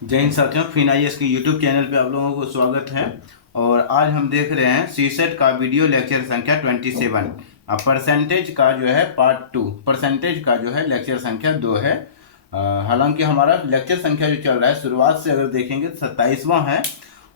जय हिंद साथियों, fin IAS के यूट्यूब चैनल पे आप लोगों को स्वागत है। और आज हम देख रहे हैं सीसेट का वीडियो लेक्चर संख्या 27। परसेंटेज का जो है पार्ट 2, परसेंटेज का जो है लेक्चर संख्या 2 है। हालांकि हमारा लेक्चर संख्या जो चल रहा है शुरुआत से अगर देखेंगे तो 27वां है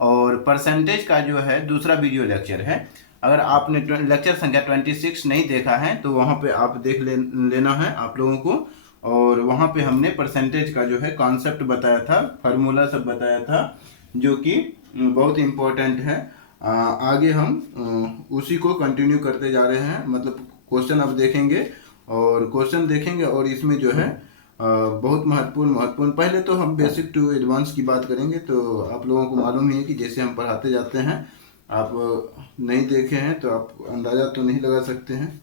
और परसेंटेज का जो है दूसरा वीडियो लेक्चर है। अगर आपने लेक्चर संख्या 26 नहीं देखा है तो वहाँ पे आप लेना है आप लोगों को। और वहाँ पे हमने परसेंटेज का जो है कॉन्सेप्ट बताया था, फार्मूला सब बताया था, जो कि बहुत इम्पोर्टेंट है। आगे हम उसी को कंटिन्यू करते जा रहे हैं, मतलब क्वेश्चन अब देखेंगे और क्वेश्चन देखेंगे और इसमें जो है बहुत महत्वपूर्ण पहले तो हम बेसिक टू एडवांस की बात करेंगे। तो आप लोगों को मालूम ही है कि जैसे हम पढ़ाते जाते हैं, आप नहीं देखे हैं तो आप अंदाज़ा तो नहीं लगा सकते हैं,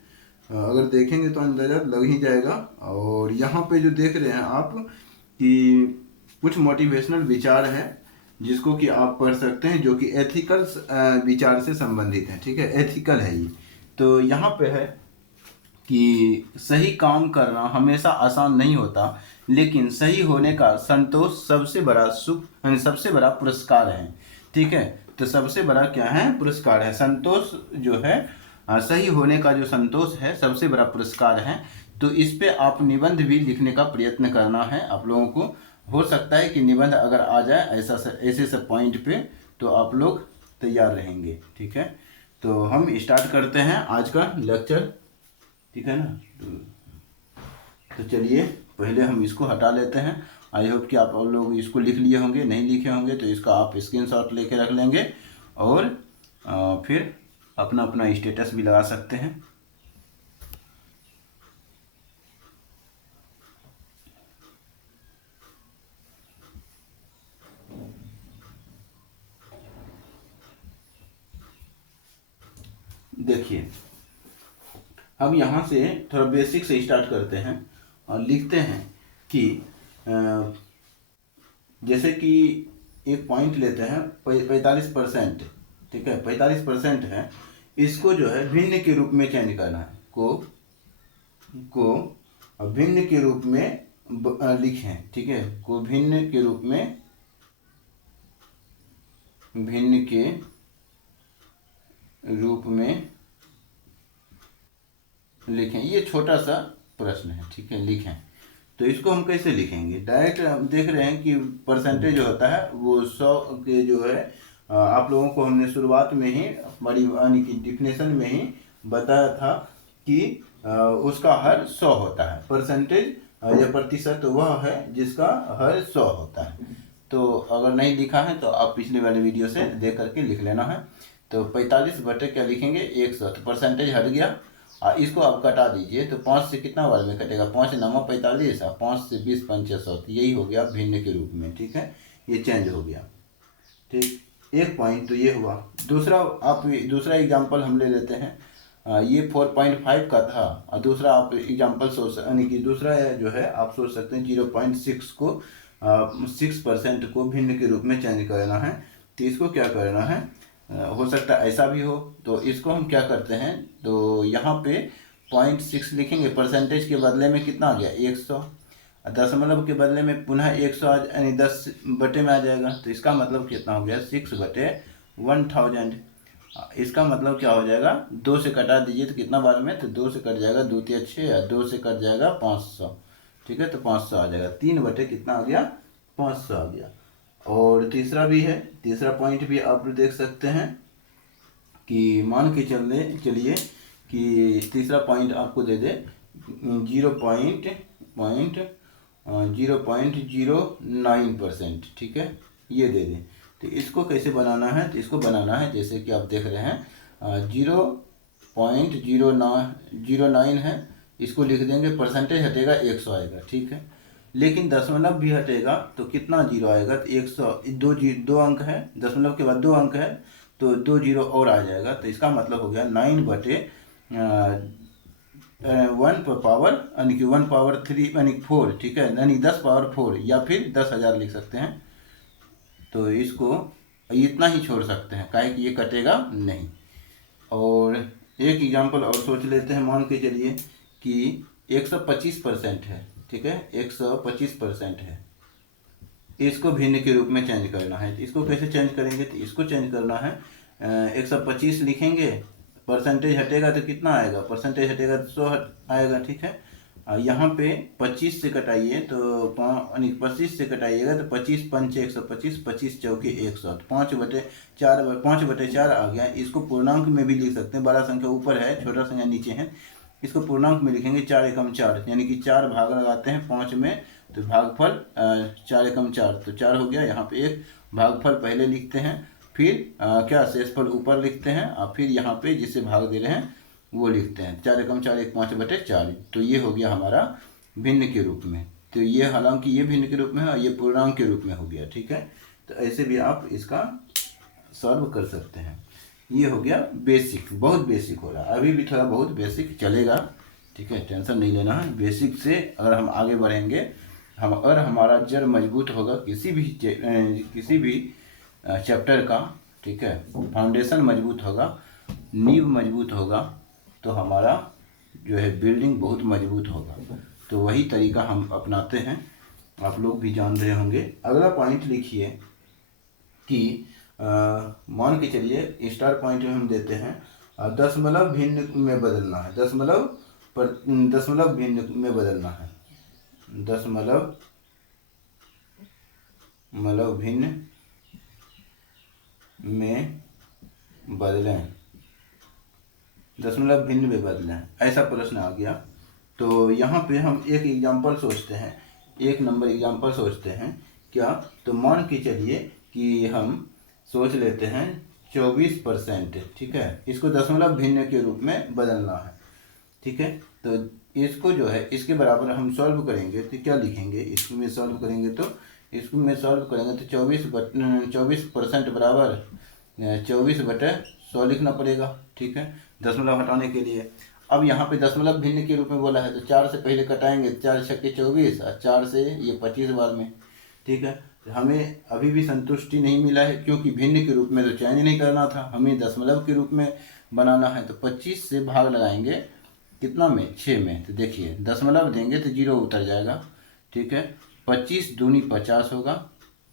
अगर देखेंगे तो अंदाज़ा लग ही जाएगा। और यहाँ पे जो देख रहे हैं आप कि कुछ मोटिवेशनल विचार है जिसको कि आप पढ़ सकते हैं, जो कि एथिकल विचार से संबंधित है। ठीक है, एथिकल है ये। तो यहाँ पे है कि सही काम करना हमेशा आसान नहीं होता, लेकिन सही होने का संतोष सबसे बड़ा सुख, यानी सबसे बड़ा पुरस्कार है। ठीक है, तो सबसे बड़ा क्या है? पुरस्कार है। संतोष जो है, सही होने का जो संतोष है सबसे बड़ा पुरस्कार है। तो इस पे आप निबंध भी लिखने का प्रयत्न करना है आप लोगों को। हो सकता है कि निबंध अगर आ जाए ऐसे सब पॉइंट पे तो आप लोग तैयार रहेंगे। ठीक है, तो हम स्टार्ट करते हैं आज का लेक्चर। ठीक है ना, तो चलिए पहले हम इसको हटा लेते हैं। आई होप कि आप लोग इसको लिख लिए होंगे, नहीं लिखे होंगे तो इसका आप स्क्रीनशॉट लेके रख लेंगे और फिर अपना अपना स्टेटस भी लगा सकते हैं। देखिए, अब यहाँ से थोड़ा बेसिक से स्टार्ट करते हैं और लिखते हैं कि जैसे कि एक पॉइंट लेते हैं 45%। ठीक है, 45% है, इसको जो है भिन्न के रूप में चेंज करना है। को भिन्न के रूप में लिखें। ठीक है, को भिन्न के रूप में, भिन्न के रूप में लिखें। ये छोटा सा प्रश्न है। ठीक है, लिखें। तो इसको हम कैसे लिखेंगे? डायरेक्ट हम देख रहे हैं कि परसेंटेज जो होता है वो 100 के जो है, आप लोगों को हमने शुरुआत में ही हमारी यानी कि डिफिनेशन में ही बताया था कि उसका हर 100 होता है। परसेंटेज या प्रतिशत वह है जिसका हर 100 होता है। तो अगर नहीं लिखा है तो आप पिछले वाले वीडियो से देख करके लिख लेना है। तो 45 बटे क्या लिखेंगे? 100। तो परसेंटेज हट गया। इसको आप कटा दीजिए तो 5 से कितना बार में कटेगा? 5 9 45 और 5 से 20 5 100। तो यही हो गया भिन्न के रूप में। ठीक है, ये चेंज हो गया। ठीक, एक पॉइंट तो ये हुआ। दूसरा एग्जांपल हम ले लेते हैं। ये 4.5 का था और दूसरा आप एग्जांपल सोच, यानी कि दूसरा जो है आप सोच सकते हैं 0.6 को 6% को भिन्न के रूप में चेंज करना है। तो इसको क्या करना है? हो सकता है ऐसा भी हो। तो इसको हम क्या करते हैं, तो यहाँ पे 0.6 लिखेंगे। परसेंटेज के बदले में कितना आ गया? 100। दशमलव के बदले में पुनः 100 यानी 10 बटे में आ जाएगा। तो इसका मतलब कितना हो गया? 6 बटे 1000। इसका मतलब क्या हो जाएगा? 2 से कटा दीजिए तो कितना बार में? तो 2 से कट जाएगा 2 3 6 और 2 से कट जाएगा 500। ठीक है, तो 500 आ जाएगा। 3 बटे कितना आ गया? 500 आ गया। और तीसरा भी है, तीसरा पॉइंट भी आप देख सकते हैं कि मान के चलिए कि तीसरा पॉइंट आपको दे दे 0.09%। ठीक है, ये दे दें। तो इसको कैसे बनाना है? तो इसको बनाना है जैसे कि आप देख रहे हैं 0.09 है, इसको लिख देंगे। परसेंटेज हटेगा 100 आएगा। ठीक है, लेकिन दशमलव भी हटेगा तो कितना जीरो आएगा? तो 100, दो अंक है, दशमलव के बाद 2 अंक है तो 2 जीरो और आ जाएगा। तो इसका मतलब हो गया 9 बटे 1 पावर यानी कि 1 पावर 3 यानी 4। ठीक है, यानी 10 पावर 4 या फिर 10,000 लिख सकते हैं। तो इसको इतना ही छोड़ सकते हैं, काहे कि ये कटेगा नहीं। और एक एग्जांपल और सोच लेते हैं। मान के चलिए कि 125% है। ठीक है, 125% है। इसको भिन्न के रूप में चेंज करना है। तो इसको कैसे चेंज करेंगे, तो इसको चेंज करना है 125 लिखेंगे, परसेंटेज हटेगा तो कितना आएगा, परसेंटेज हटेगा तो 100 आएगा, ठीक है। यहाँ पे 25 से कटाइए तो 25 से कटाइएगा तो 25 पंचे 125, 25 चौके 100, 5/4, 5/4 आ गया। इसको पूर्णांक में भी लिख सकते हैं, बड़ा संख्या ऊपर है, छोटा संख्या नीचे है। इसको पूर्णांक में लिखेंगे 4 एकम 4, यानी कि 4 भाग लगाते हैं 5 में, तो भागफल 4 एकम 4, तो 4 हो गया। यहाँ पे एक भागफल पहले लिखते हैं, फिर क्या शेषफल ऊपर लिखते हैं, और फिर यहाँ पे जिससे भाग दे रहे हैं वो लिखते हैं। 4 एकम 4 1 5/4, तो ये हो गया हमारा भिन्न के रूप में। तो ये हालांकि ये भिन्न के रूप में है और ये पूर्णांक के रूप में हो गया, ठीक है। तो ऐसे भी आप इसका सॉल्व कर सकते हैं। ये हो गया बेसिक, बहुत बेसिक हो रहा है, अभी भी थोड़ा बहुत बेसिक चलेगा, ठीक है, टेंशन नहीं लेना है। बेसिक से अगर हम आगे बढ़ेंगे, हम अगर हमारा जड़ मजबूत होगा किसी भी चैप्टर का, ठीक है, फाउंडेशन मजबूत होगा, नींव मजबूत होगा, तो हमारा जो है बिल्डिंग बहुत मजबूत होगा। तो वही तरीका हम अपनाते हैं, आप लोग भी जान रहे होंगे। अगला पॉइंट लिखिए कि मान के चलिए स्टार पॉइंट में हम देते हैं दशमलव भिन्न में बदलना है, दशमलव भिन्न में बदलना है, दशमलव भिन्न में बदलें, दशमलव भिन्न में बदलें, ऐसा प्रश्न आ गया। तो यहाँ पे हम एक एग्जाम्पल सोचते हैं, 1 नंबर एग्जाम्पल सोचते हैं क्या। तो मान के चलिए कि हम सोच लेते हैं 24%, ठीक है, इसको दशमलव भिन्न के रूप में बदलना है, ठीक है। तो इसको जो है इसके बराबर हम सॉल्व करेंगे तो क्या लिखेंगे, इसको में सॉल्व करेंगे तो 24% बराबर 24/100 लिखना पड़ेगा, ठीक है, दशमलव हटाने के लिए। अब यहाँ पे दशमलव भिन्न के रूप में बोला है तो 4 से पहले कटाएंगे, 4 छक्के 24 और 4 से ये 25 बार में, ठीक है। हमें अभी भी संतुष्टि नहीं मिला है, क्योंकि भिन्न के रूप में तो चेंज नहीं करना था, हमें दशमलव के रूप में बनाना है। तो 25 से भाग लगाएंगे कितना में, 6 में, तो देखिए दशमलव देंगे तो 0 उतर जाएगा, ठीक है। 25 दूनी 50 होगा,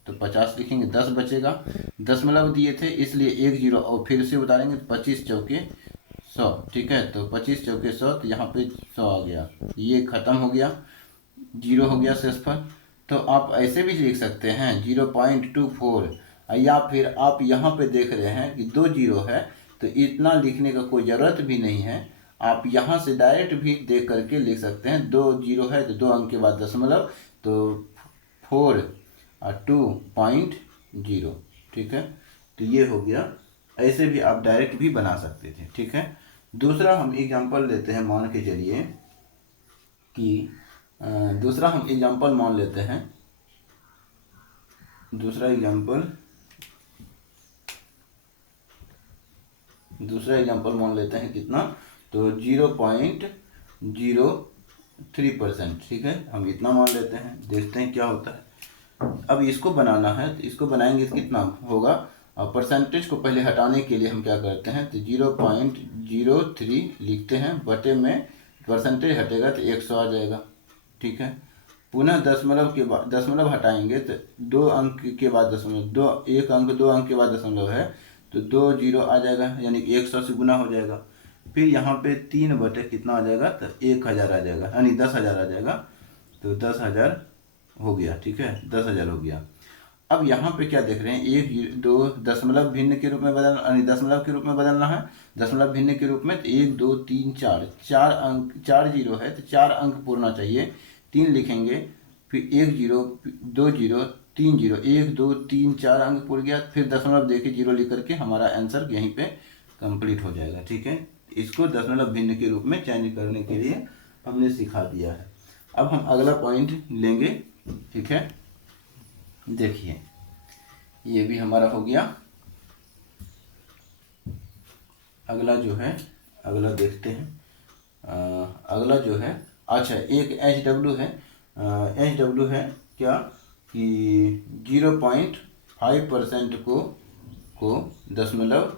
तो 50 लिखेंगे, 10 बचेगा, दशमलव दिए थे इसलिए 1 0 और फिर से उतारेंगे, 25 चौके 100, ठीक है। तो 25 चौके 100, तो यहाँ पे 100 आ गया, ये खत्म हो गया, 0 हो गया शेषफल। तो आप ऐसे भी लिख सकते हैं 0.24, या फिर आप यहाँ पे देख रहे हैं कि 2 0 है, तो इतना लिखने का कोई ज़रूरत भी नहीं है, आप यहाँ से डायरेक्ट भी देख करके लिख सकते हैं। 2 0 है तो 2 अंक के बाद दशमलव, तो 4 और 2.0, ठीक है। तो ये हो गया, ऐसे भी आप डायरेक्ट भी बना सकते थे, ठीक है। दूसरा हम एग्जांपल लेते हैं, मान के चलिए कि दूसरा हम एग्जांपल मान लेते हैं, दूसरा एग्जांपल मान लेते हैं कितना, तो 0.03%, ठीक है, हम इतना मान लेते हैं, देखते हैं क्या होता है। अब इसको बनाना है तो इसको बनाएंगे तो कितना होगा, और परसेंटेज को पहले हटाने के लिए हम क्या करते हैं, तो 0.03 लिखते हैं, बटे में परसेंटेज हटेगा तो 100 आ जाएगा, ठीक है। पुनः दशमलव के बाद दशमलव हटाएंगे तो 2 अंक के बाद दशमलव, 1 अंक 2 अंक के बाद दशमलव है तो 2 0 आ जाएगा, यानी कि 100 से गुना हो जाएगा। फिर यहाँ पे 3 बटे कितना आ जाएगा, तो 1000 आ जाएगा, यानी 10,000 आ जाएगा, तो 10,000 हो गया, ठीक है, 10,000 हो गया। अब यहाँ पे क्या देख रहे हैं, 1 2 दशमलव भिन्न के रूप में बदलना, यानी दशमलव के रूप में बदलना है, दशमलव भिन्न के रूप में, तो 1 2 3 4, 4 अंक, 4 0 है तो 4 अंक पूरना चाहिए, 3 लिखेंगे, फिर 1 0 2 0 3 0, 1 2 3 4 अंक पूर गया, फिर दशमलव दे के 0 लिख करके हमारा आंसर यहीं पे कंप्लीट हो जाएगा, ठीक है। इसको दशमलव भिन्न के रूप में चेंज करने के लिए हमने सिखा दिया है। अब हम अगला पॉइंट लेंगे, ठीक है, देखिए ये भी हमारा हो गया। अगला जो है, अगला देखते हैं, अगला जो है, अच्छा एक HW है, HW है क्या कि 0.5% को दशमलव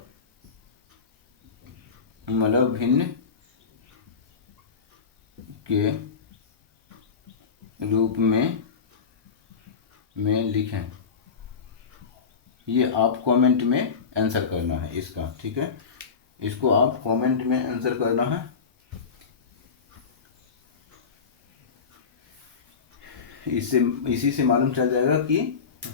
भिन्न के रूप में में लिखें। ये आप कमेंट में आंसर करना है इसका, ठीक है, इसको आप कमेंट में आंसर करना है। इससे इसी से मालूम चल जाएगा कि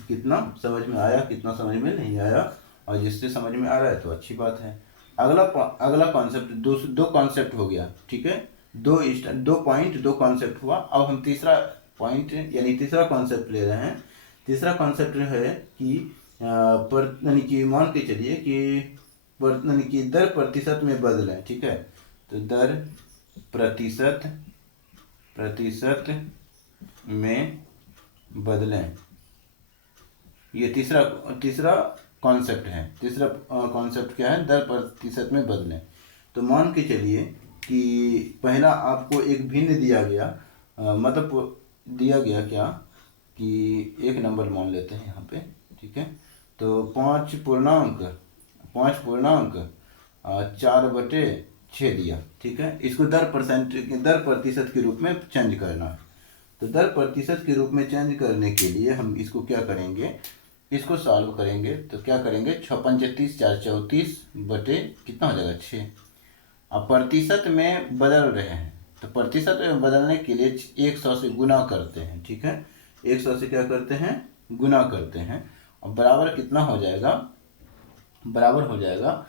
कितना समझ में आया, कितना समझ में नहीं आया, और जिससे समझ में आ रहा है तो अच्छी बात है। अगला कॉन्सेप्ट, दो कॉन्सेप्ट हो गया, ठीक है, दो पॉइंट, दो कॉन्सेप्ट हुआ। अब हम तीसरा पॉइंट यानी तीसरा कॉन्सेप्ट ले रहे हैं। तीसरा कॉन्सेप्ट है कि यानी कि मान के चलिए कि यानी कि दर प्रतिशत में बदलें, ठीक है, तो दर प्रतिशत में बदलें, ये तीसरा कॉन्सेप्ट है। तीसरा कॉन्सेप्ट क्या है? दर प्रतिशत में बदलें। तो मान के चलिए कि पहला आपको एक भिन्न दिया गया, मतलब दिया गया क्या कि एक नंबर मान लेते हैं यहाँ पे, ठीक है, तो 5.4/6 दिया, ठीक है, इसको दर प्रतिशत के रूप में चेंज करना है। तो दर प्रतिशत के रूप में चेंज करने के लिए हम इसको क्या करेंगे, इसको सॉल्व करेंगे। तो क्या करेंगे, 6×5 = 4 बटे कितना हो जाएगा 6। अब प्रतिशत में बदल रहे हैं, तो प्रतिशत में बदलने के लिए 100 से गुना करते हैं, ठीक है, 100 से क्या करते हैं, गुना करते हैं। और बराबर कितना हो जाएगा, बराबर हो जाएगा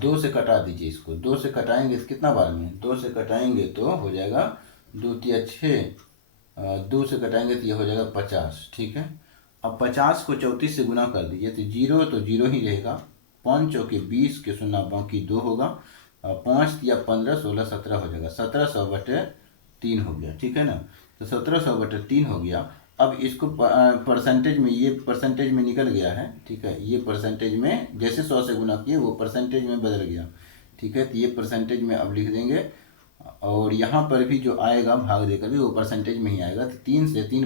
2 से कटा दीजिए इसको, 2 से कटाएंगे तो कितना बार में, 2 से कटाएंगे तो हो जाएगा 2 × 6, 2 से कटाएंगे तो ये हो जाएगा 50, ठीक है। अब 50 को 34 से गुना कर दीजिए तो 0 तो 0 ही रहेगा, 5 चौके 20 के 0 बाकी 2 होगा, 5 या 15 16 17 हो जाएगा, 1700/3 हो गया, ठीक है ना। तो 1700/3 हो गया। अब इसको परसेंटेज में, ये परसेंटेज में निकल गया है, ठीक है, ये परसेंटेज में जैसे 100 से गुना किए वो परसेंटेज में बदल गया, ठीक है, तो ये परसेंटेज में अब लिख देंगे। और यहाँ पर भी जो आएगा भाग देकर भी वो परसेंटेज में ही आएगा। तो 3 से 3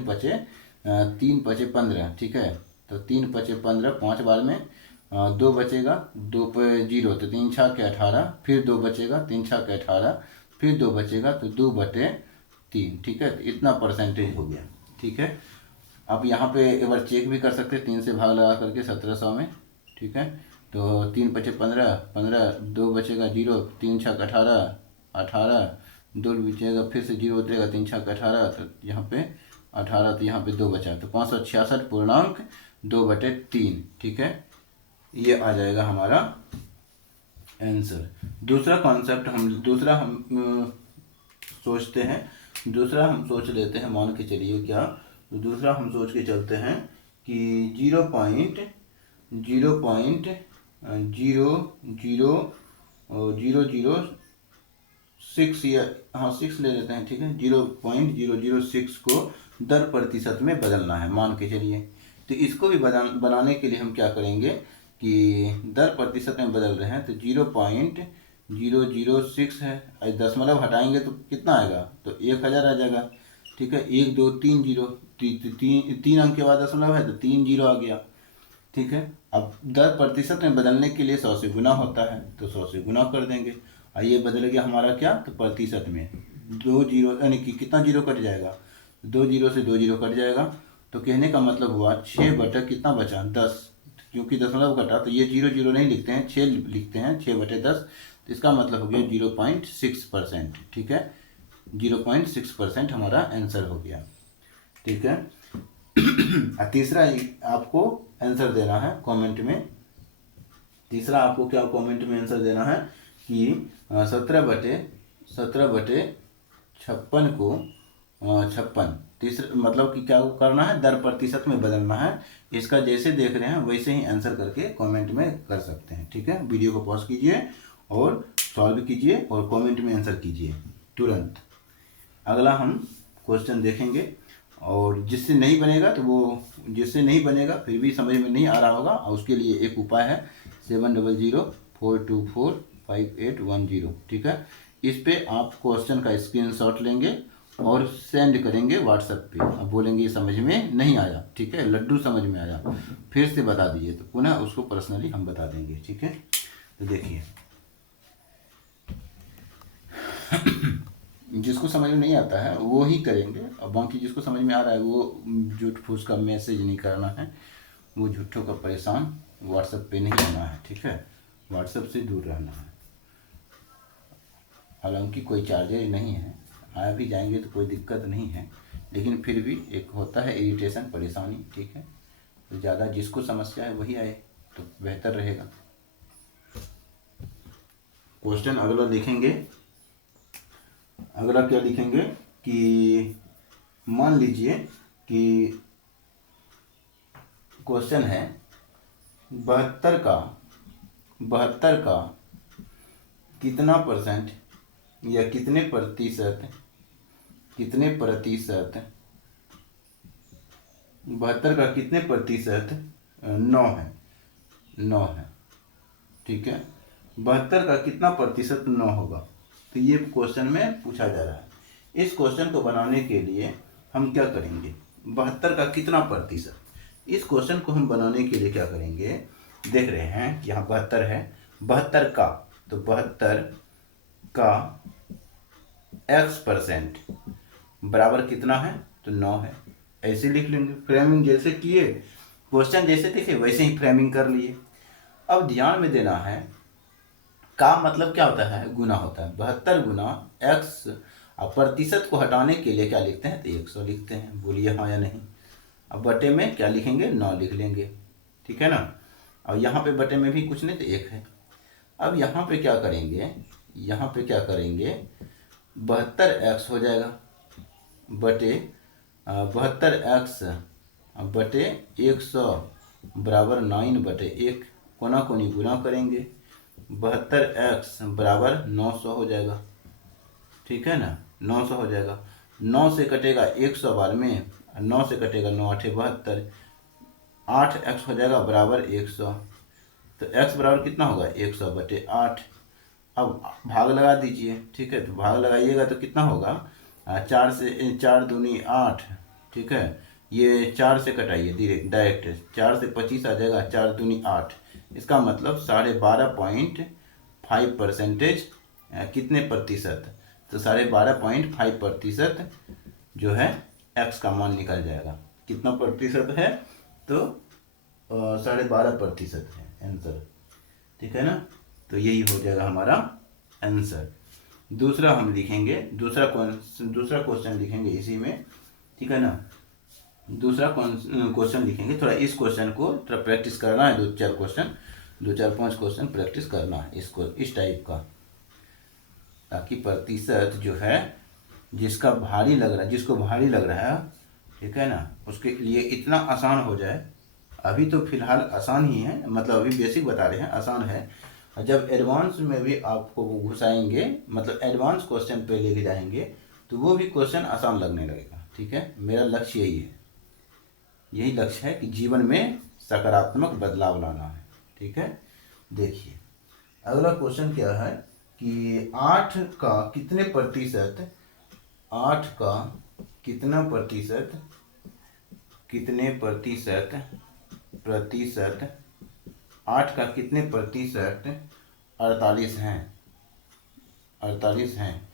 पचे 15, ठीक है, तो 3 पचे 15, 5 बार में 2 बचेगा, 2 पे 0 तो 3 6 के 18, फिर 2 बचेगा, 3 6 के 18, फिर 2 बचेगा तो 2/3, ठीक है, तो इतना परसेंटेज हो गया, ठीक है। आप यहाँ पे एक बार चेक भी कर सकते हैं, 3 से भाग लगा करके 1700 में, ठीक है, तो 3 पचे 15, 2 बचेगा 0, 3 6 के 18, 2 बचेगा, फिर से 0 उतरेगा, 3 6 के 18, तो यहाँ पे 18, तो यहाँ पे 2 बचा, तो 566.2/3, ठीक है, ये आ जाएगा हमारा आंसर। दूसरा कॉन्सेप्ट हम सोचते हैं, दूसरा हम सोच लेते हैं, मान के चलिए क्या, तो दूसरा हम सोच के चलते हैं कि 0.00006 या 6 ले लेते हैं, ठीक है, 0.006 को दर प्रतिशत में बदलना है, मान के चलिए। तो इसको भी बनाने के लिए हम क्या करेंगे कि दर प्रतिशत में बदल रहे हैं, तो 0.006 है, दशमलव हटाएंगे तो कितना आएगा, तो 1000 आ जाएगा, ठीक है, 1 2 3 0, 3 अंक के बाद दशमलव है तो 3 0 आ गया, ठीक है। अब दर प्रतिशत में बदलने के लिए 100 से गुना होता है, तो 100 से गुना कर देंगे, और ये बदल गया हमारा क्या, तो प्रतिशत में 2 0 यानी कि कितना 0 कट जाएगा, 2 0 से 2 0 कट जाएगा। तो कहने का मतलब हुआ 6 बटा कितना बचा 10, क्योंकि दशमलव कटा तो ये 0 0 नहीं लिखते हैं, 6 लिखते हैं, 6/10, तो इसका मतलब हो गया 0.6%, ठीक है, 0.6% हमारा आंसर हो गया, ठीक है। तीसरा आपको आंसर देना है कमेंट में, तीसरा आपको क्या कमेंट में आंसर देना है कि 17/56 को 56, तीसरा मतलब कि क्या करना है, दर प्रतिशत में बदलना है। इसका जैसे देख रहे हैं वैसे ही आंसर करके कमेंट में कर सकते हैं, ठीक है। वीडियो को पॉज कीजिए और सॉल्व कीजिए और कमेंट में आंसर कीजिए तुरंत। अगला हम क्वेश्चन देखेंगे, और जिससे नहीं बनेगा तो वो, जिससे नहीं बनेगा फिर भी समझ में नहीं आ रहा होगा, और उसके लिए एक उपाय है 7004245810, ठीक है। इस पे आप क्वेश्चन का स्क्रीनशॉट लेंगे और सेंड करेंगे व्हाट्सएप पे, अब बोलेंगे समझ में नहीं आया, ठीक है, लड्डू समझ में आया, फिर से बता दीजिए, तो पुनः उसको पर्सनली हम बता देंगे, ठीक है। तो देखिए जिसको समझ में नहीं आता है वो ही करेंगे, और बाकी जिसको समझ में आ रहा है वो झूठ फूस का मैसेज नहीं करना है, वो झूठों का परेशान व्हाट्सएप पे नहीं होना है, ठीक है, व्हाट्सएप से दूर रहना है। हालांकि कोई चार्जेज नहीं है, आ भी जाएंगे तो कोई दिक्कत नहीं है, लेकिन फिर भी एक होता है इरिटेशन, परेशानी, ठीक है। तो ज़्यादा जिसको समस्या है वही आए तो बेहतर रहेगा। क्वेश्चन अगला लिखेंगे, अगला क्या लिखेंगे कि मान लीजिए कि क्वेश्चन है 72 का कितना परसेंट या कितने प्रतिशत 72 का कितने प्रतिशत 9 है, ठीक है। 72 का कितना प्रतिशत 9 होगा, तो ये क्वेश्चन में पूछा जा रहा है। इस क्वेश्चन को बनाने के लिए हम क्या करेंगे, 72 का कितना प्रतिशत, इस क्वेश्चन को हम बनाने के लिए क्या करेंगे, देख रहे हैं कि यहाँ 72 है, 72 का, तो 72 का x% बराबर कितना है, तो 9 है। ऐसे लिख लेंगे, फ्रेमिंग जैसे किए, क्वेश्चन जैसे देखे वैसे ही फ्रेमिंग कर लिए। अब ध्यान में देना है, का मतलब क्या होता है, गुना होता है। 72 गुना x, अब प्रतिशत को हटाने के लिए क्या लिखते हैं, तो 100 लिखते हैं, बोलिए हाँ या नहीं। अब बटे में क्या लिखेंगे, 9 लिख लेंगे, ठीक है ना। अब यहाँ पे बटे में भी कुछ नहीं तो 1 है। अब यहाँ पे क्या करेंगे, 72x हो जाएगा बटे 72x बटे 100 बराबर 9/1, कोना कोनी गुना करेंगे, 72x बराबर 900 हो जाएगा, ठीक है ना, 900 हो जाएगा। 9 से कटेगा 100 बार में, 9 से कटेगा 9 8 72, 8x हो जाएगा बराबर 100, तो x बराबर कितना होगा, 100/8। अब भाग लगा दीजिए, ठीक है, तो भाग लगाइएगा तो कितना होगा, 4 से 4 दूनी 8, ठीक है, ये 4 से कटाइए डायरेक्ट, 4 से 25 आ जाएगा, 4 दूनी 8, इसका मतलब 12.5% कितने प्रतिशत, तो 12.5% जो है x का मान निकल जाएगा। कितना प्रतिशत है, तो 12.5% है आंसर, ठीक है ना। तो यही हो जाएगा हमारा आंसर। दूसरा हम लिखेंगे, दूसरा क्वेश्चन लिखेंगे इसी में, ठीक है ना। दूसरा क्वेश्चन लिखेंगे, थोड़ा इस क्वेश्चन को थोड़ा प्रैक्टिस करना है, 2-4-5 क्वेश्चन प्रैक्टिस करना है इसको, इस टाइप का, ताकि प्रतिशत जो है जिसको भारी लग रहा है, ठीक है ना, उसके लिए इतना आसान हो जाए। अभी तो फिलहाल आसान ही है, मतलब अभी बेसिक बता रहे हैं, आसान है। जब एडवांस में भी आपको घुसाएंगे, मतलब एडवांस क्वेश्चन पे लेके जाएंगे, तो वो भी क्वेश्चन आसान लगने लगेगा, ठीक है। मेरा लक्ष्य यही लक्ष्य है कि जीवन में सकारात्मक बदलाव लाना है, ठीक है। देखिए अगला क्वेश्चन क्या है कि 8 का कितने प्रतिशत, 8 का कितना प्रतिशत 8 का कितने प्रतिशत 48 हैं, 48 हैं,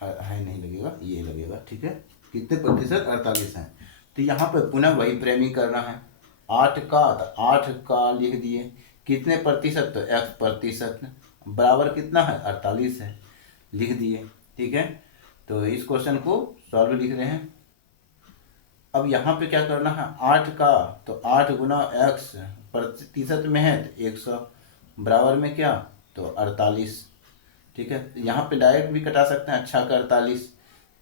है नहीं लगेगा, ये लगेगा, ठीक है, कितने प्रतिशत 48 हैं। तो यहाँ पर पुनः वही फ्रेमिंग करना है, 8 का, तो 8 का लिख दिए, कितने प्रतिशत, तो x प्रतिशत बराबर कितना है, 48 है, लिख दिए, ठीक है। तो इस क्वेश्चन को सॉल्व लिख रहे हैं। अब यहाँ पे क्या करना है, 8 का, तो 8 गुना x प्रतिशत में है तो 100 बराबर में क्या, तो 48, ठीक है। यहाँ पे डायरेक्ट भी कटा सकते हैं, अच्छा का 48,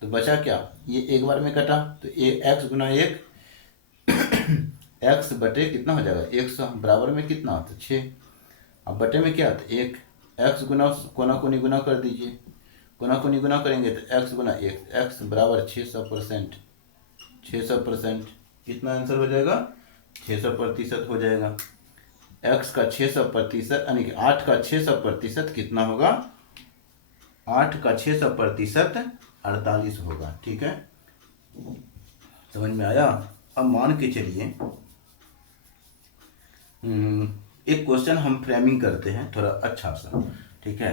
तो बचा क्या, ये एक बार में कटा, तो x गुना 1 x बटे कितना हो जाएगा, 100 बराबर में कितना, तो 6, अब बटे में क्या, तो 1, x गुना कोना कोनी गुना कर दीजिए, कोना कोनी गुना करेंगे तो x गुना 1, x बराबर 600%, 600%, कितना आंसर हो जाएगा, 600% हो जाएगा। x का 600% यानी कि 8 का 600% कितना होगा, 8 का 600% 48 होगा, ठीक है, समझ में आया। अब मान के चलिए एक क्वेश्चन हम फ्रेमिंग करते हैं थोड़ा अच्छा सा, ठीक है।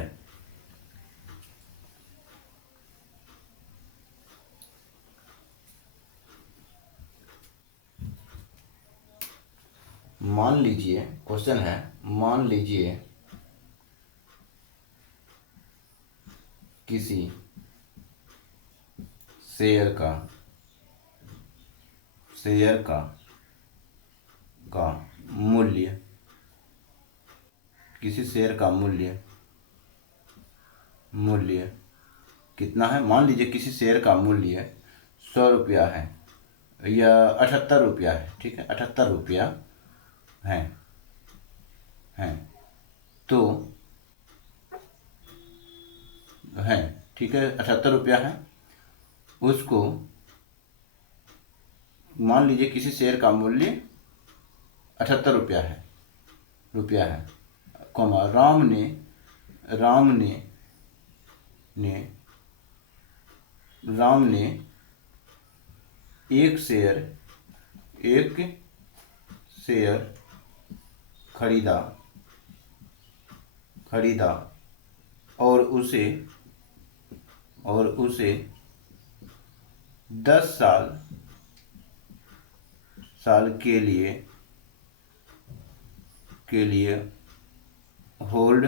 मान लीजिए, क्वेश्चन है, मान लीजिए किसी शेयर का मूल्य, किसी शेयर का मूल्य कितना है। मान लीजिए किसी शेयर का मूल्य 100 रुपया है या 78 रुपया है, ठीक है, 78 रुपया है तो है, ठीक है, 78 रुपया है। उसको मान लीजिए किसी शेयर का मूल्य 78 रुपया है, कॉमा राम ने एक शेयर खरीदा और उसे 10 साल के लिए होल्ड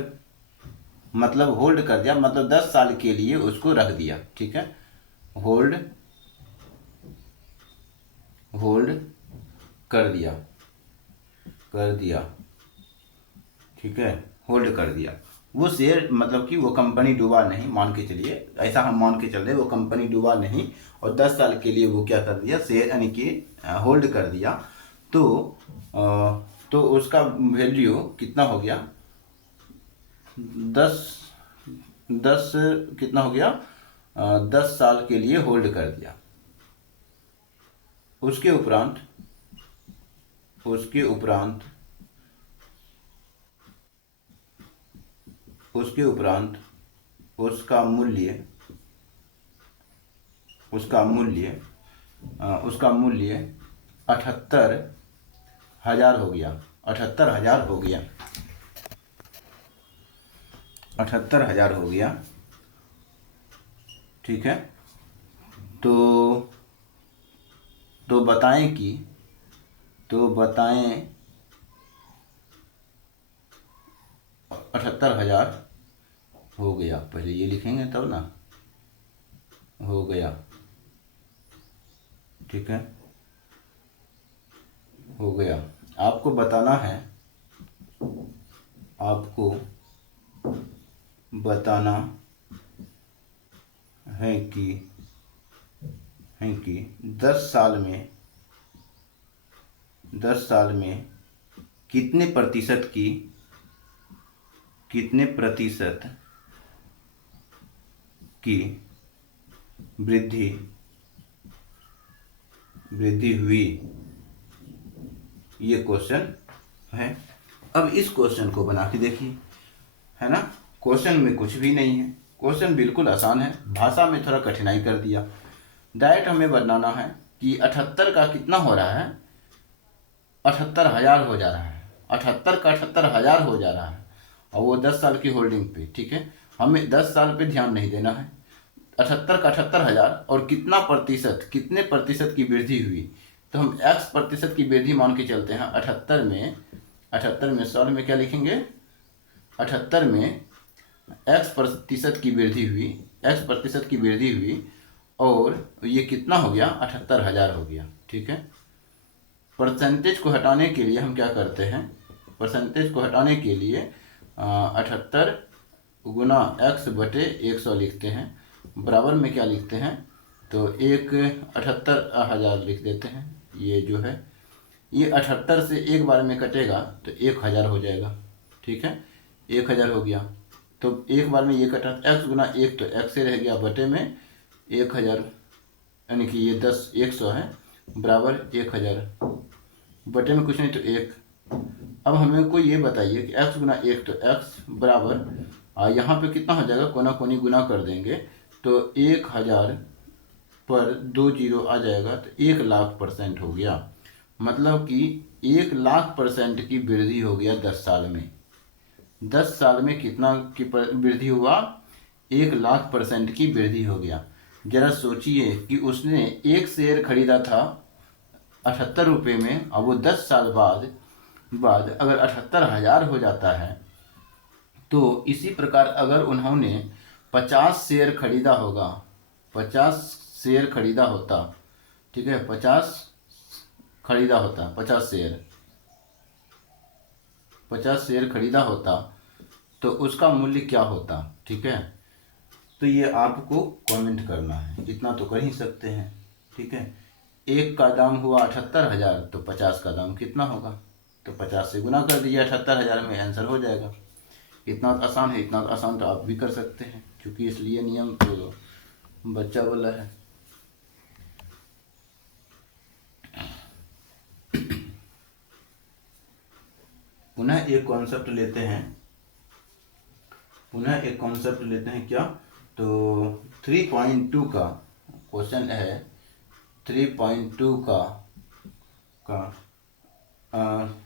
कर दिया, मतलब 10 साल के लिए उसको रख दिया, ठीक है, होल्ड कर दिया, ठीक है, होल्ड कर दिया। वो शेयर मतलब कि वो कंपनी डूबा नहीं, मान के चलिए, ऐसा हम मान के चल रहे, वो कंपनी डूबा नहीं और 10 साल के लिए वो क्या कर दिया, शेयर यानी कि होल्ड कर दिया। तो उसका वैल्यू कितना हो गया, 10 कितना हो गया, 10 साल के लिए होल्ड कर दिया। उसके उपरांत उसका मूल्य 78,000 हो गया, 78,000 हो गया, 78,000 हो गया, ठीक है। तो बताएं 78,000 हो गया, पहले ये लिखेंगे तब ना, हो गया, ठीक है, हो गया। आपको बताना है कि 10 साल में कितने प्रतिशत की वृद्धि हुई, ये क्वेश्चन है। अब इस क्वेश्चन को बना के देखिए, है ना, क्वेश्चन में कुछ भी नहीं है, क्वेश्चन बिल्कुल आसान है, भाषा में थोड़ा कठिनाई कर दिया। डायरेक्ट हमें बनाना है कि 78 का कितना हो रहा है, 78,000 हो जा रहा है, 78 का 78,000 हो जा रहा है और वो 10 साल की होल्डिंग पे, ठीक है, हमें 10 साल पे ध्यान नहीं देना है। 78 का 78,000 और कितने प्रतिशत की वृद्धि हुई, तो हम x प्रतिशत की वृद्धि मान के चलते हैं। 78 में सॉल्व में क्या लिखेंगे, 78 में x प्रतिशत की वृद्धि हुई, और ये कितना हो गया, 78,000 हो गया, ठीक है। परसेंटेज को हटाने के लिए हम क्या करते हैं, परसेंटेज को हटाने के लिए 78 गुना x बटे 100 लिखते हैं, बराबर में क्या लिखते हैं, तो 78,000 लिख देते हैं। ये जो है ये 78 से एक बार में कटेगा तो 1,000 हो जाएगा, ठीक है, 1,000 हो गया। तो एक बार में ये कटा, x गुना 1 तो x से रह गया, बटे में 1,000 यानी कि ये 100 है, बराबर 1,000, बटे में कुछ नहीं तो 1। अब हमें को ये बताइए कि x गुना 1 तो x बराबर यहाँ पे कितना हो जाएगा, कोना कोनी गुना कर देंगे तो 1,000 पर 2 जीरो आ जाएगा, तो 1,00,000% हो गया। मतलब कि 1,00,000% की वृद्धि हो गया 10 साल में। 10 साल में कितना की वृद्धि हुआ, 1,00,000% की वृद्धि हो गया। जरा सोचिए कि उसने एक शेयर खरीदा था 78 रुपये में, और वो 10 साल बाद बाद अगर 78,000 हो जाता है, तो इसी प्रकार अगर उन्होंने 50 शेयर खरीदा होगा, 50 शेयर खरीदा होता, ठीक है, 50 खरीदा होता, 50 शेयर खरीदा होता, तो उसका मूल्य क्या होता, ठीक है। तो ये आपको कमेंट करना है, इतना तो कर ही सकते हैं, ठीक है। एक का दाम हुआ 78,000, तो 50 का दाम कितना होगा, तो 50 से गुना कर दीजिए, 78,000 में आंसर हो जाएगा। इतना तो आसान है, इतना तो आसान तो आप भी कर सकते हैं, क्योंकि इसलिए नियम तो बच्चा वाला है। पुनः एक कॉन्सेप्ट लेते हैं, क्या, तो 3.2 का क्वेश्चन है, 3.2 का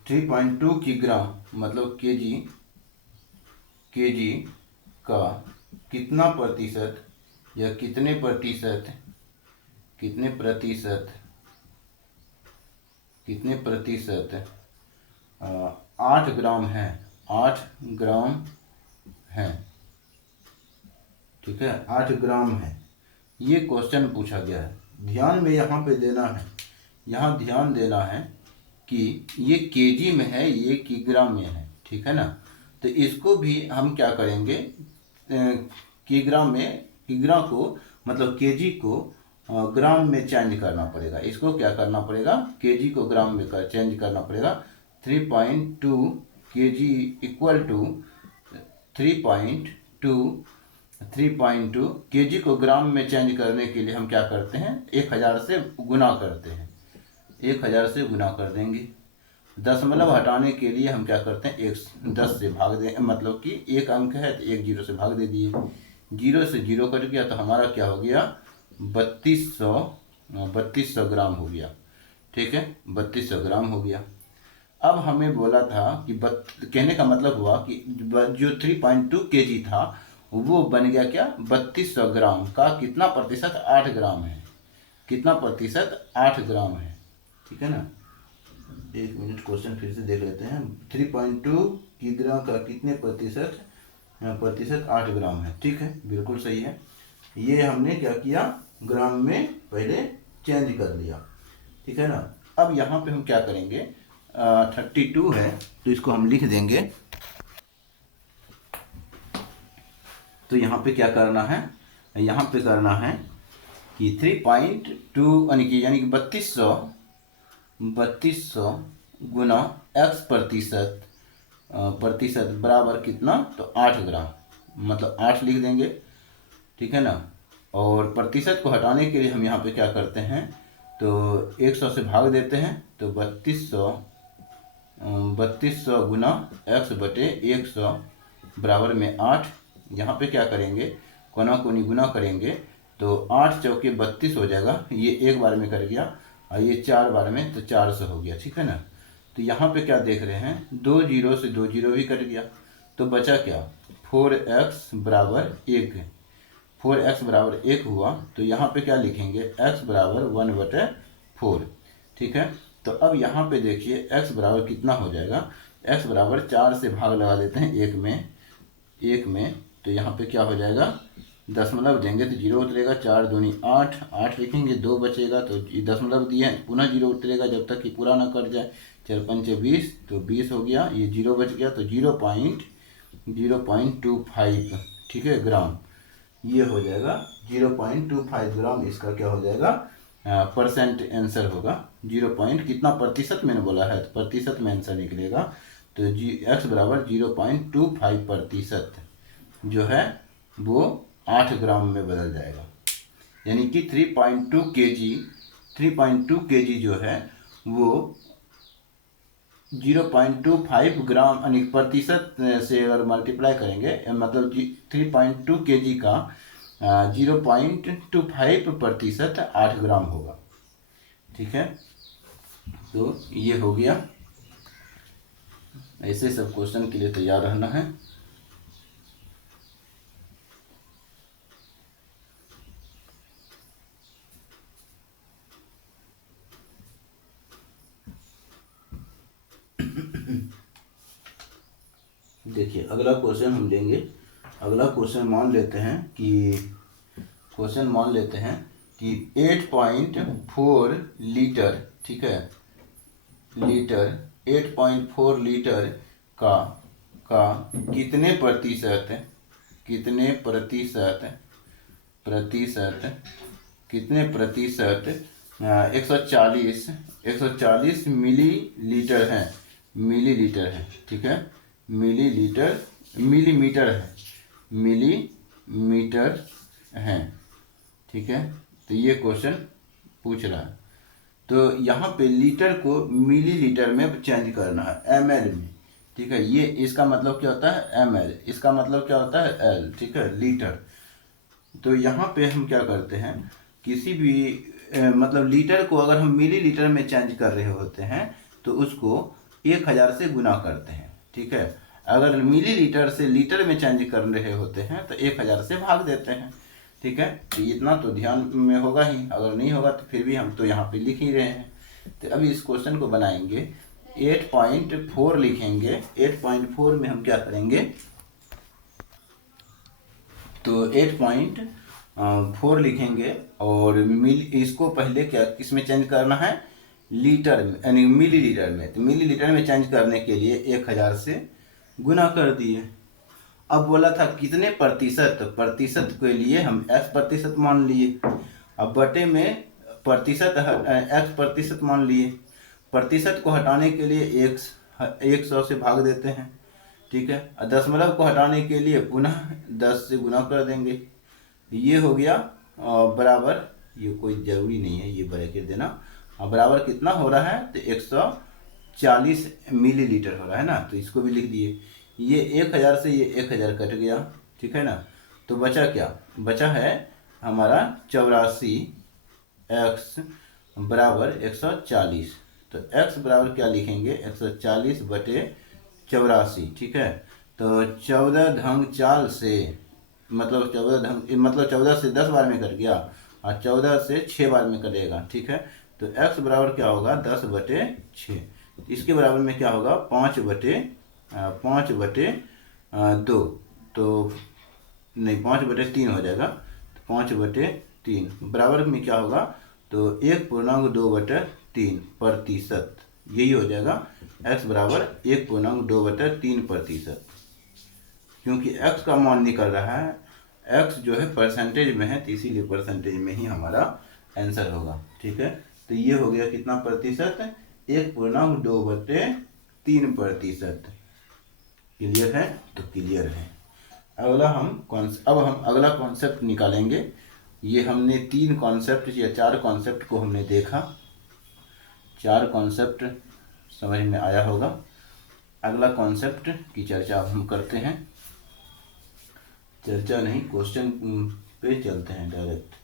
3.2 किग्रा मतलब केजी का कितना प्रतिशत या कितने प्रतिशत 8 ग्राम है, 8 ग्राम है, ठीक है, 8 ग्राम है। ये क्वेश्चन पूछा गया है। ध्यान में यहाँ पे देना है, यहाँ ध्यान देना है कि ये केजी में है, ये किग्रा में है, ठीक है ना। तो इसको भी हम क्या करेंगे, किग्रा को मतलब केजी को ग्राम में चेंज करना पड़ेगा। इसको क्या करना पड़ेगा, केजी को ग्राम में चेंज करना पड़ेगा। 3.2 केजी इक्वल टू 3.2 केजी को ग्राम में चेंज करने के लिए हम क्या करते हैं, 1000 से गुना करते हैं, 1000 से गुना कर देंगे। दशमलव हटाने के लिए हम क्या करते हैं, 10 से भाग दें, मतलब कि एक अंक है तो एक जीरो से भाग दे दिए, जीरो से जीरो कट गया, तो हमारा क्या हो गया, 3200 ग्राम हो गया, ठीक है, 3200 ग्राम हो गया। अब हमें बोला था कि कहने का मतलब हुआ कि जो 3.2 केजी था वो बन गया क्या, 3200 ग्राम का कितना प्रतिशत, 8 ग्राम है, कितना प्रतिशत, 8 ग्राम है, ठीक है ना। एक मिनट, क्वेश्चन फिर से देख लेते हैं। 3.2 किग्रा का कितने प्रतिशत 8 ग्राम है, ठीक है, बिल्कुल सही है। ये हमने क्या किया, ग्राम में पहले चेंज कर लिया, ठीक है ना। अब यहाँ पे हम क्या करेंगे, 32 है तो इसको हम लिख देंगे। तो यहाँ पे क्या करना है, यहाँ पे करना है कि 3.2 यानी कि 3200 गुना x प्रतिशत बराबर कितना, तो 8 ग्राम, मतलब 8 लिख देंगे, ठीक है ना। और प्रतिशत को हटाने के लिए हम यहाँ पे क्या करते हैं, तो 100 से भाग देते हैं, तो 3200 गुना x बटे 100 बराबर में 8। यहाँ पे क्या करेंगे, कोना कोनी गुना करेंगे, तो 8 चौके 32 हो जाएगा, ये एक बार में कर गया, और ये 4 बार में, तो 400 हो गया, ठीक है ना। तो यहाँ पे क्या देख रहे हैं, 2 जीरो से 2 जीरो भी कट गया, तो बचा क्या, 4x बराबर 1, 4x बराबर 1 हुआ। तो यहाँ पे क्या लिखेंगे, x बराबर 1/4, ठीक है। तो अब यहाँ पे देखिए x बराबर कितना हो जाएगा, x बराबर 4 से भाग लगा देते हैं एक में, तो यहाँ पे क्या हो जाएगा, दशमलव देंगे तो जीरो उतरेगा, 4 दूनी 8, 8 लिखेंगे, 2 बचेगा, तो दशमलव दिए पुनः जीरो उतरेगा जब तक कि पूरा ना कट जाए, 4 पंचे 20, तो 20 हो गया, ये जीरो बच गया, तो 0.25, ठीक है, ग्राम, ये हो जाएगा 0.25 ग्राम, इसका क्या हो जाएगा, परसेंट आंसर होगा। 0 कितना प्रतिशत मैंने बोला है, तो प्रतिशत में आंसर निकलेगा, तो x बराबर 0.25 प्रतिशत जो है वो 8 ग्राम में बदल जाएगा। यानी कि 3.2 केजी जो है वो 0.25 ग्राम यानी प्रतिशत से अगर मल्टीप्लाई करेंगे, मतलब 3.2 केजी का 0.25 प्रतिशत 8 ग्राम होगा, ठीक है। तो ये हो गया, ऐसे सब क्वेश्चन के लिए तैयार रहना है। देखिए अगला क्वेश्चन हम लेंगे। अगला क्वेश्चन मान लेते हैं कि 8.4 लीटर, ठीक है, 8.4 लीटर का कितने प्रतिशत कितने प्रतिशत 140 मिलीलीटर है, ठीक है, मिलीमीटर है, ठीक है। तो ये क्वेश्चन पूछ रहा है। तो यहाँ पे लीटर को मिलीलीटर में चेंज करना है, ml में, ठीक है। ये इसका मतलब क्या होता है ml, इसका मतलब क्या होता है l, ठीक है, लीटर। तो यहाँ पे हम क्या करते हैं, किसी भी मतलब लीटर को अगर हम मिलीलीटर में चेंज कर रहे होते हैं तो उसको 1000 से गुना करते हैं, ठीक है। अगर मिलीलीटर से लीटर में चेंज कर रहे होते हैं तो 1000 से भाग देते हैं, ठीक है। तो इतना तो ध्यान में होगा ही, अगर नहीं होगा तो फिर भी हम तो यहाँ पे लिख ही रहे हैं। तो अभी इस क्वेश्चन को बनाएंगे, 8.4 लिखेंगे। 8.4 में हम क्या करेंगे, तो 8.4 लिखेंगे और इसको पहले क्या किसमें चेंज करना है, लीटर में, यानी मिलीलीटर में। तो मिलीलीटर में चेंज करने के लिए 1000 से गुना कर दिए। अब बोला था कितने प्रतिशत, तो प्रतिशत के लिए हम x प्रतिशत मान लिए। अब बटे में प्रतिशत x प्रतिशत मान लिए। प्रतिशत को हटाने के लिए 100 से भाग देते हैं, ठीक है। दशमलव को हटाने के लिए पुनः 10 से गुना कर देंगे। ये हो गया बराबर, ये कोई ज़रूरी नहीं है ये ब्रैकेट देना। बराबर कितना हो रहा है, तो 140 मिलीलीटर हो रहा है ना, तो इसको भी लिख दिए। ये 1000 से ये 1000 कट गया, ठीक है ना। तो बचा क्या, बचा है हमारा 84x बराबर 140। तो x बराबर क्या लिखेंगे, 140 बटे 84, ठीक है। तो 14 ढंग 4 से मतलब 14 से 10 बार में कट गया और 14 से 6 बार में कटेगा, ठीक है। तो x बराबर क्या होगा, 10 बटे 6। इसके बराबर में क्या होगा, 5 बटे 2, तो नहीं 5 बटे 3 हो जाएगा। तो 5 बटे 3 बराबर में क्या होगा, तो 1.2 बटे 3 प्रतिशत, यही हो जाएगा। x बराबर 1.2 बटे 3 प्रतिशत, क्योंकि x का मान निकल रहा है, x जो है परसेंटेज में है, तो इसीलिए परसेंटेज में ही हमारा आंसर होगा, ठीक है। तो ये हो गया कितना प्रतिशत, 1.2 बटे 3 प्रतिशत। क्लियर है, तो क्लियर है। अब हम अगला कॉन्सेप्ट निकालेंगे। ये हमने 3 कॉन्सेप्ट या 4 कॉन्सेप्ट को हमने देखा, 4 कॉन्सेप्ट समझ में आया होगा। अगला कॉन्सेप्ट की चर्चा हम करते हैं, चर्चा नहीं क्वेश्चन पे चलते हैं डायरेक्ट,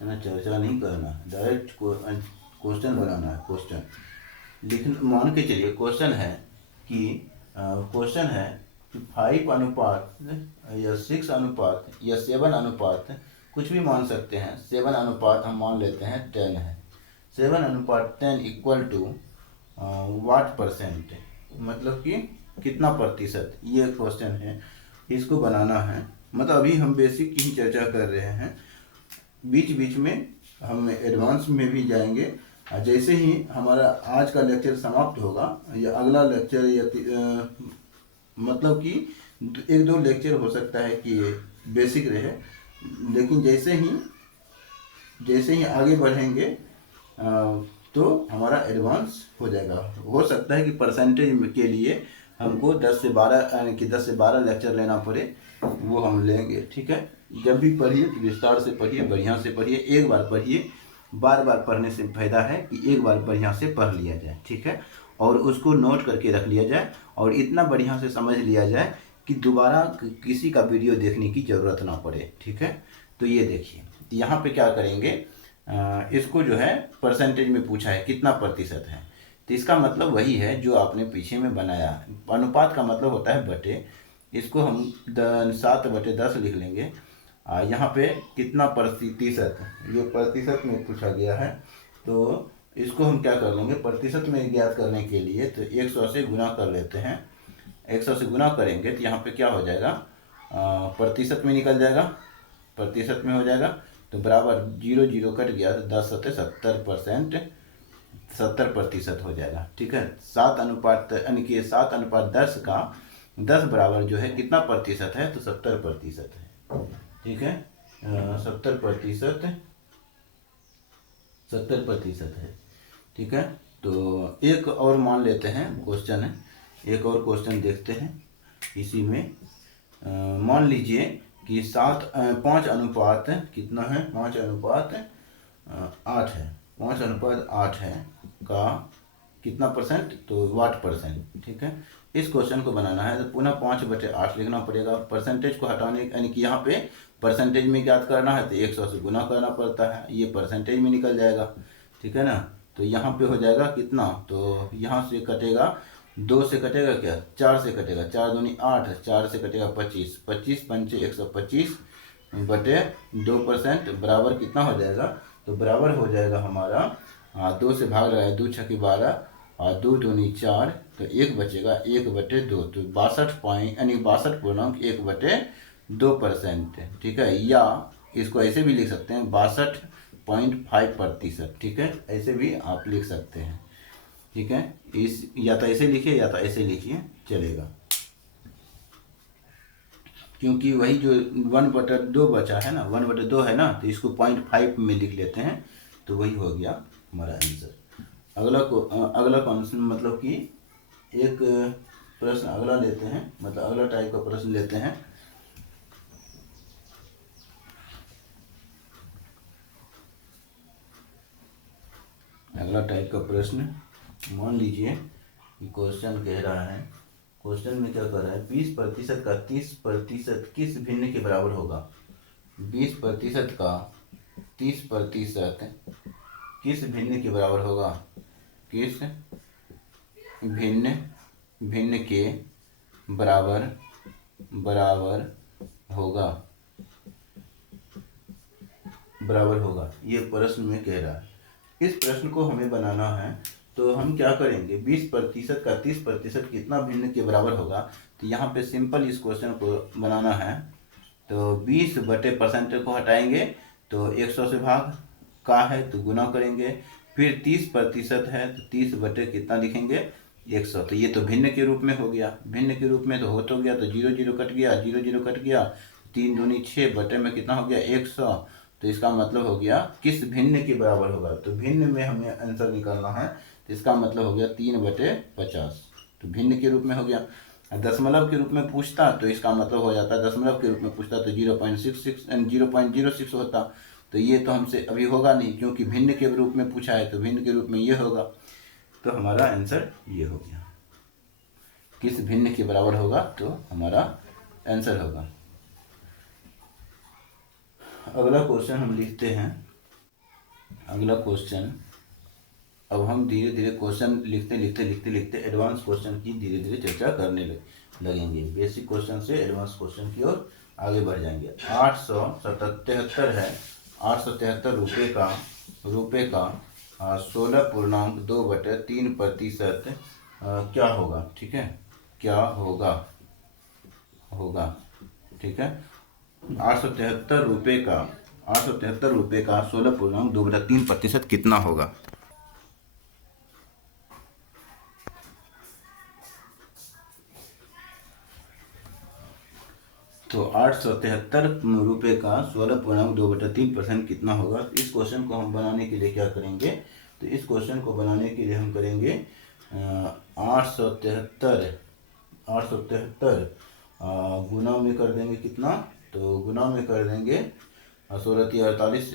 है ना। चर्चा नहीं करना, डायरेक्ट क्वेश्चन बनाना है। क्वेश्चन लिखना, मान के चलिए क्वेश्चन है कि 5 अनुपात या 6 अनुपात या 7 अनुपात, कुछ भी मान सकते हैं। 7 अनुपात हम मान लेते हैं 10 है। 7 अनुपात 10 इक्वल टू वाट परसेंट, मतलब कि कितना प्रतिशत, ये क्वेश्चन है। इसको बनाना है, मतलब अभी हम बेसिक की ही चर्चा कर रहे हैं, बीच बीच में हम एडवांस में भी जाएंगे। जैसे ही हमारा आज का लेक्चर समाप्त होगा या अगला लेक्चर या मतलब कि 1-2 लेक्चर हो सकता है कि बेसिक रहे, लेकिन जैसे ही आगे बढ़ेंगे तो हमारा एडवांस हो जाएगा। हो सकता है कि परसेंटेज के लिए हमको 10 से 12 यानी कि 10 से 12 लेक्चर लेना पड़े, वो हम लेंगे, ठीक है। जब भी पढ़िए तो विस्तार से पढ़िए, बढ़िया से पढ़िए। एक बार पढ़िए, बार बार पढ़ने से फायदा है कि एक बार बढ़िया से पढ़ लिया जाए, ठीक है, और उसको नोट करके रख लिया जाए और इतना बढ़िया से समझ लिया जाए कि दोबारा किसी का वीडियो देखने की ज़रूरत ना पड़े, ठीक है। तो ये देखिए यहाँ पे क्या करेंगे, इसको जो है परसेंटेज में पूछा है कितना प्रतिशत है, तो इसका मतलब वही है जो आपने पीछे में बनाया। अनुपात का मतलब होता है बटे, इसको हम 7 बटे 10 लिख लेंगे। यहाँ पे कितना प्रतिशत, ये प्रतिशत में पूछा गया है, तो इसको हम क्या कर लेंगे, प्रतिशत में ज्ञात करने के लिए तो 100 से गुना कर लेते हैं। 100 से गुना करेंगे तो यहाँ पे क्या हो जाएगा, प्रतिशत में निकल जाएगा, प्रतिशत में हो जाएगा। तो बराबर 0 0 कट गया तो 10 होते 70%, 70% हो जाएगा। ठीक है, 7 अनुपात यानी कि 7:10 का 10 बराबर जो है कितना प्रतिशत है, तो 70% है। ठीक है, 70% है। ठीक है, तो एक और मान लेते हैं क्वेश्चन है, एक और क्वेश्चन देखते हैं इसी में। मान लीजिए कि 5 अनुपात कितना है, 5:8 है, 5:8 है का कितना परसेंट, तो वाट परसेंट। ठीक है, इस क्वेश्चन को बनाना है तो पुनः 5/8 लिखना पड़ेगा। परसेंटेज को हटाने यानी कि यहाँ पे परसेंटेज में ज्ञात करना है तो 100 से गुना करना पड़ता है, ये परसेंटेज में निकल जाएगा। ठीक है ना, तो यहाँ पे हो जाएगा कितना, तो यहाँ से कटेगा 2 से कटेगा क्या, 4 से कटेगा, 4 दूनी 8, 4 से कटेगा 25, 25 पंचे 125 बटे 2% बराबर कितना हो जाएगा, तो बराबर हो जाएगा हमारा 2 से भाग लगाए, 2 छक्के 12 और 2 दूनी 4, तो 1 बचेगा 1/2, तो 62 यानी 62.1/2%। ठीक है, या इसको ऐसे भी लिख सकते हैं 62.5%। ठीक है, ऐसे भी आप लिख सकते हैं। ठीक है, इस या तो ऐसे लिखिए या तो ऐसे लिखिए, चलेगा, क्योंकि वही जो 1/2 बचा है ना, 1/2 है ना, तो इसको 0.5 में लिख लेते हैं, तो वही हो गया हमारा आंसर। अगला कौन मतलब कि एक प्रश्न अगला लेते हैं, मतलब अगला टाइप का प्रश्न लेते हैं। अगला टाइप का प्रश्न, मान लीजिए क्वेश्चन कह रहा है, क्वेश्चन में क्या कर रहा है, 20% का 30% किस भिन्न के बराबर होगा। 20% का 30% किस भिन्न के बराबर होगा, किस भिन्न के बराबर होगा, ये प्रश्न में कह रहा है। इस प्रश्न को हमें बनाना है तो हम क्या करेंगे, 20% का 30% कितना भिन्न के बराबर होगा, तो यहाँ पे सिंपल इस क्वेश्चन को बनाना है तो 20/% को हटाएंगे तो 100 से भाग का है तो गुना करेंगे, फिर 30% है तो 30 बटे कितना लिखेंगे 100, तो ये तो भिन्न के रूप में हो गया, भिन्न के रूप में तो हो तो गया, तो 0 0 कट गया, 0 0 कट गया, 3 दूनी 6 बटे में कितना हो गया 100, तो इसका मतलब हो गया किस भिन्न के बराबर होगा, तो भिन्न में हमें आंसर निकालना है, तो इसका मतलब हो गया 3/50, तो भिन्न के रूप में हो गया। दशमलव के रूप में पूछता तो इसका मतलब हो जाता, दशमलव के रूप में पूछता तो 0.06 होता, तो ये तो हमसे अभी होगा नहीं, क्योंकि भिन्न के रूप में पूछा है तो भिन्न के रूप में ये होगा, तो हमारा आंसर ये हो गया, किस भिन्न के बराबर होगा तो हमारा आंसर होगा। अगला क्वेश्चन हम लिखते हैं, अगला क्वेश्चन, अब हम धीरे धीरे क्वेश्चन लिखते एडवांस क्वेश्चन की धीरे धीरे चर्चा करने लगेंगे, बेसिक क्वेश्चन से एडवांस क्वेश्चन की ओर आगे बढ़ जाएंगे। 877 है, 873 रुपये का 16.2/3% क्या होगा। ठीक है, क्या होगा, ठीक है, 873 रुपये का 16.2/3% कितना होगा। तो 873 रुपये का 16.2/3% कितना होगा। इस क्वेश्चन को हम बनाने के लिए क्या करेंगे, तो इस क्वेश्चन को बनाने के लिए हम करेंगे 873 गुना में कर देंगे कितना, तो गुना में कर देंगे 16×3 = 48,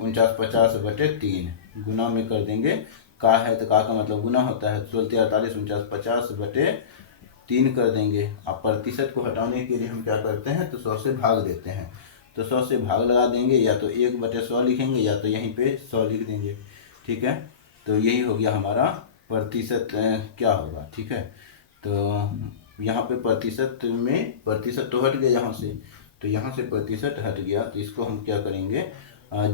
49/50/3 गुना में कर देंगे, का है तो का मतलब गुना होता है, 16×3 = 48, 49/50/3 कर देंगे। अब प्रतिशत को हटाने के लिए हम क्या करते हैं, तो 100 से भाग देते हैं, तो 100 से भाग लगा देंगे, या तो 1/100 लिखेंगे या तो यहीं पे 100 लिख देंगे। ठीक है, तो यही हो गया हमारा प्रतिशत क्या होगा। ठीक है, तो यहाँ पे प्रतिशत में प्रतिशत तो हट गया यहाँ से, तो यहाँ से प्रतिशत हट गया, तो इसको हम क्या करेंगे,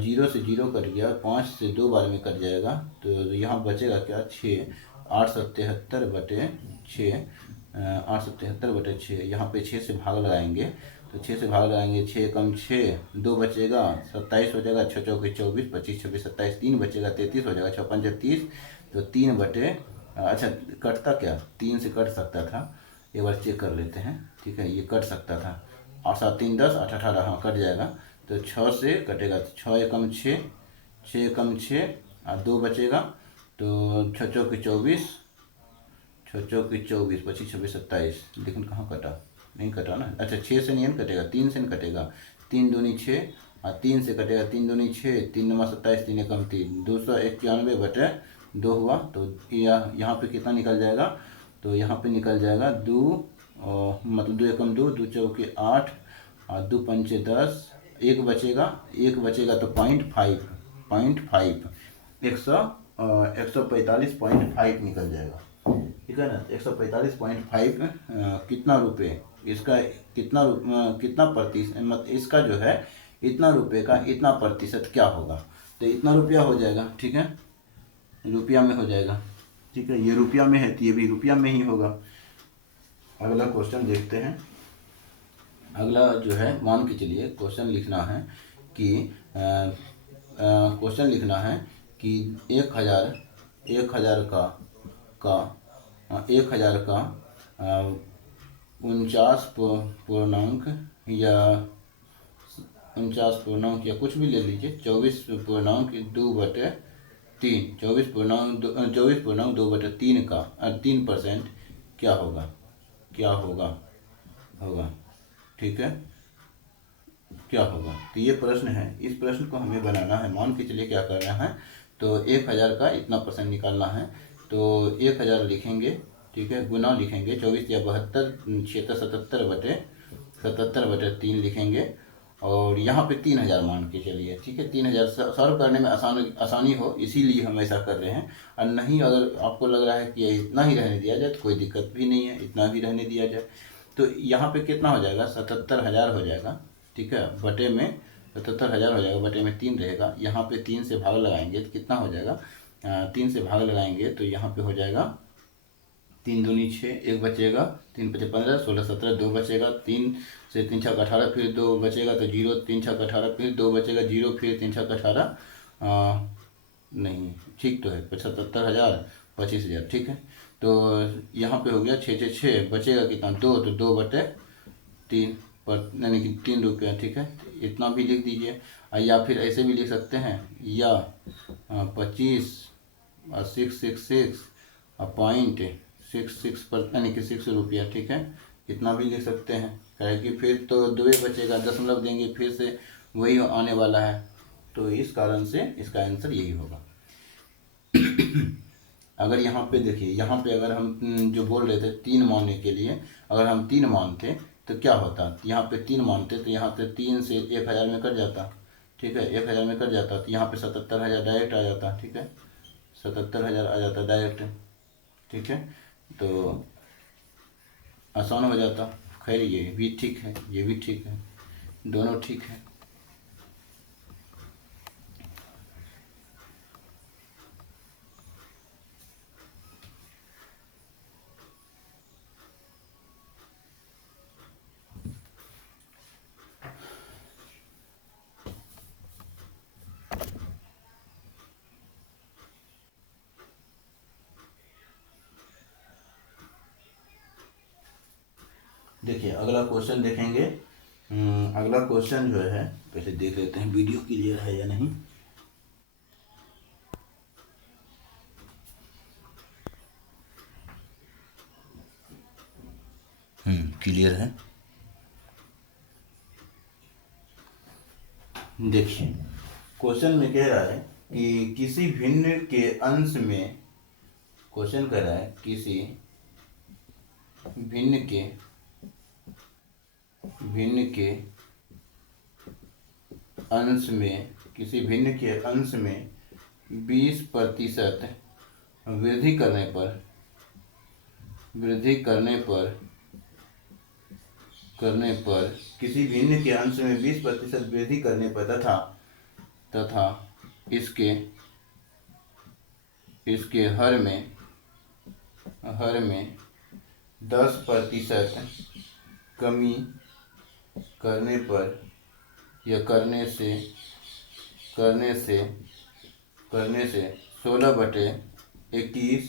0 से 0 कट गया, 5 से 2 बार में कट जाएगा, तो यहाँ बचेगा क्या 6, 877/6 873/6, यहाँ पे 6 से भाग लगाएंगे तो 6 से भाग लगाएंगे, 6 कम 6, 2 बचेगा, 27 हो जाएगा, 6 चौके 24, 25 26 27, 3 बचेगा, 33 हो जाएगा, 6 पंजे 30, तो 3 बटे, अच्छा कटता क्या, 3 से कट सकता था, एक बार चेक कर लेते हैं, ठीक है, ये कट सकता था, 8 7 3 10, 8 18, हाँ कट जाएगा, तो 6 से कटेगा, तो 6 एकम 6, 6 एकम 6 और 2 बचेगा, तो 6 चौके 24, 6 चौके 24, 25 26 27, लेकिन कहाँ कटा, नहीं कटा ना, अच्छा 6 से नहीं कटेगा, 3 से नहीं कटेगा, 3 दूनी 6 और 3 से कटेगा, 3 दूनी 6, 3 नवा 27, 3 एकम 3, 291/2 हुआ, तो यहाँ पे कितना निकल जाएगा, तो यहाँ पे निकल जाएगा 2, मतलब 2 एकम 2, 2 चौके 8 और 2 पंचे 10, एक बचेगा तो 0.5 145.5 निकल जाएगा, ठीक है ना, 145.5 कितना रुपये, इसका कितना प्रतिशत, मतलब इसका जो है इतना रुपये का इतना प्रतिशत क्या होगा, तो इतना रुपया हो जाएगा, ठीक है, रुपया में हो जाएगा, ठीक है, ये रुपया में है तो ये भी रुपया में ही होगा। अगला क्वेश्चन देखते हैं। अगला जो है, मान के चलिए क्वेश्चन लिखना है कि क्वेश्चन लिखना है कि 1000 का 49 या 49 या कुछ भी ले लीजिए, 24.2/3, 24.2/3 का 3% क्या होगा, ठीक है, क्या होगा, तो ये प्रश्न है, इस प्रश्न को हमें बनाना है, मान के चलिए क्या करना है, तो 1000 का इतना % निकालना है, तो 1000 लिखेंगे, ठीक है, गुना लिखेंगे, 24 या 72, 77/3 लिखेंगे, और यहाँ पे 3000 मान के चलिए, ठीक है, 3000 सॉल्व करने में आसानी हो, इसीलिए हम ऐसा कर रहे हैं, और नहीं अगर आपको लग रहा है कि इतना ही रहने दिया जाए तो कोई दिक्कत भी नहीं है, इतना भी रहने दिया जाए, तो यहाँ पे कितना हो जाएगा, 77,000 हो जाएगा, ठीक है, बटे में 77,000 हो जाएगा, बटे में 3 रहेगा, यहाँ पे 3 से भाग लगाएंगे तो कितना हो जाएगा, 3 से भाग लगाएंगे तो यहाँ पे हो जाएगा 3 दूनी 6, एक बचेगा, 3 5 15, 16 17, 2 बचेगा, 3 से 3 6 18, फिर 2 बचेगा तो 0, 3 6 18, फिर 2 बचेगा 0, फिर 3 6 18, नहीं ठीक तो है, 75,000 25,000, ठीक है, तो यहाँ पे हो गया 6 6 6, बचेगा कितना 2, तो 2/3 पर, यानी कि 3 रुपया, ठीक है, इतना भी लिख दीजिए, या फिर ऐसे भी लिख सकते हैं, या 25 और 666 और 0.66 पर, यानी कि 6 रुपया, ठीक है, इतना भी लिख सकते हैं, कहे कि फिर तो 2 बचेगा, दशमलव देंगे फिर से वही आने वाला है, तो इस कारण से इसका आंसर यही होगा। अगर यहाँ पे देखिए, यहाँ पे अगर हम जो बोल रहे थे 3 मानने के लिए, अगर हम 3 मानते तो क्या होता, यहाँ पे 3 मानते तो यहाँ पे 3 से 1000 में कट जाता, ठीक है, 1000 में कट जाता, तो यहाँ पे 77,000 डायरेक्ट आ जाता, ठीक है, 77,000 आ जाता डायरेक्ट, ठीक है, तो आसान हो जाता। खैर ये भी ठीक है, ये भी ठीक है, दोनों ठीक है। देखिए अगला क्वेश्चन देखेंगे। अगला क्वेश्चन जो है, पहले देख लेते हैं वीडियो क्लियर है या नहीं। क्लियर है। देखिए क्वेश्चन में कह रहा है कि किसी भिन्न के अंश में, क्वेश्चन कह रहा है किसी भिन्न के अंश में, किसी भिन्न के अंश में 20% वृद्धि करने पर किसी भिन्न के अंश में 20% वृद्धि करने पर तथा इसके हर में 10% कमी करने पर या करने से 16/21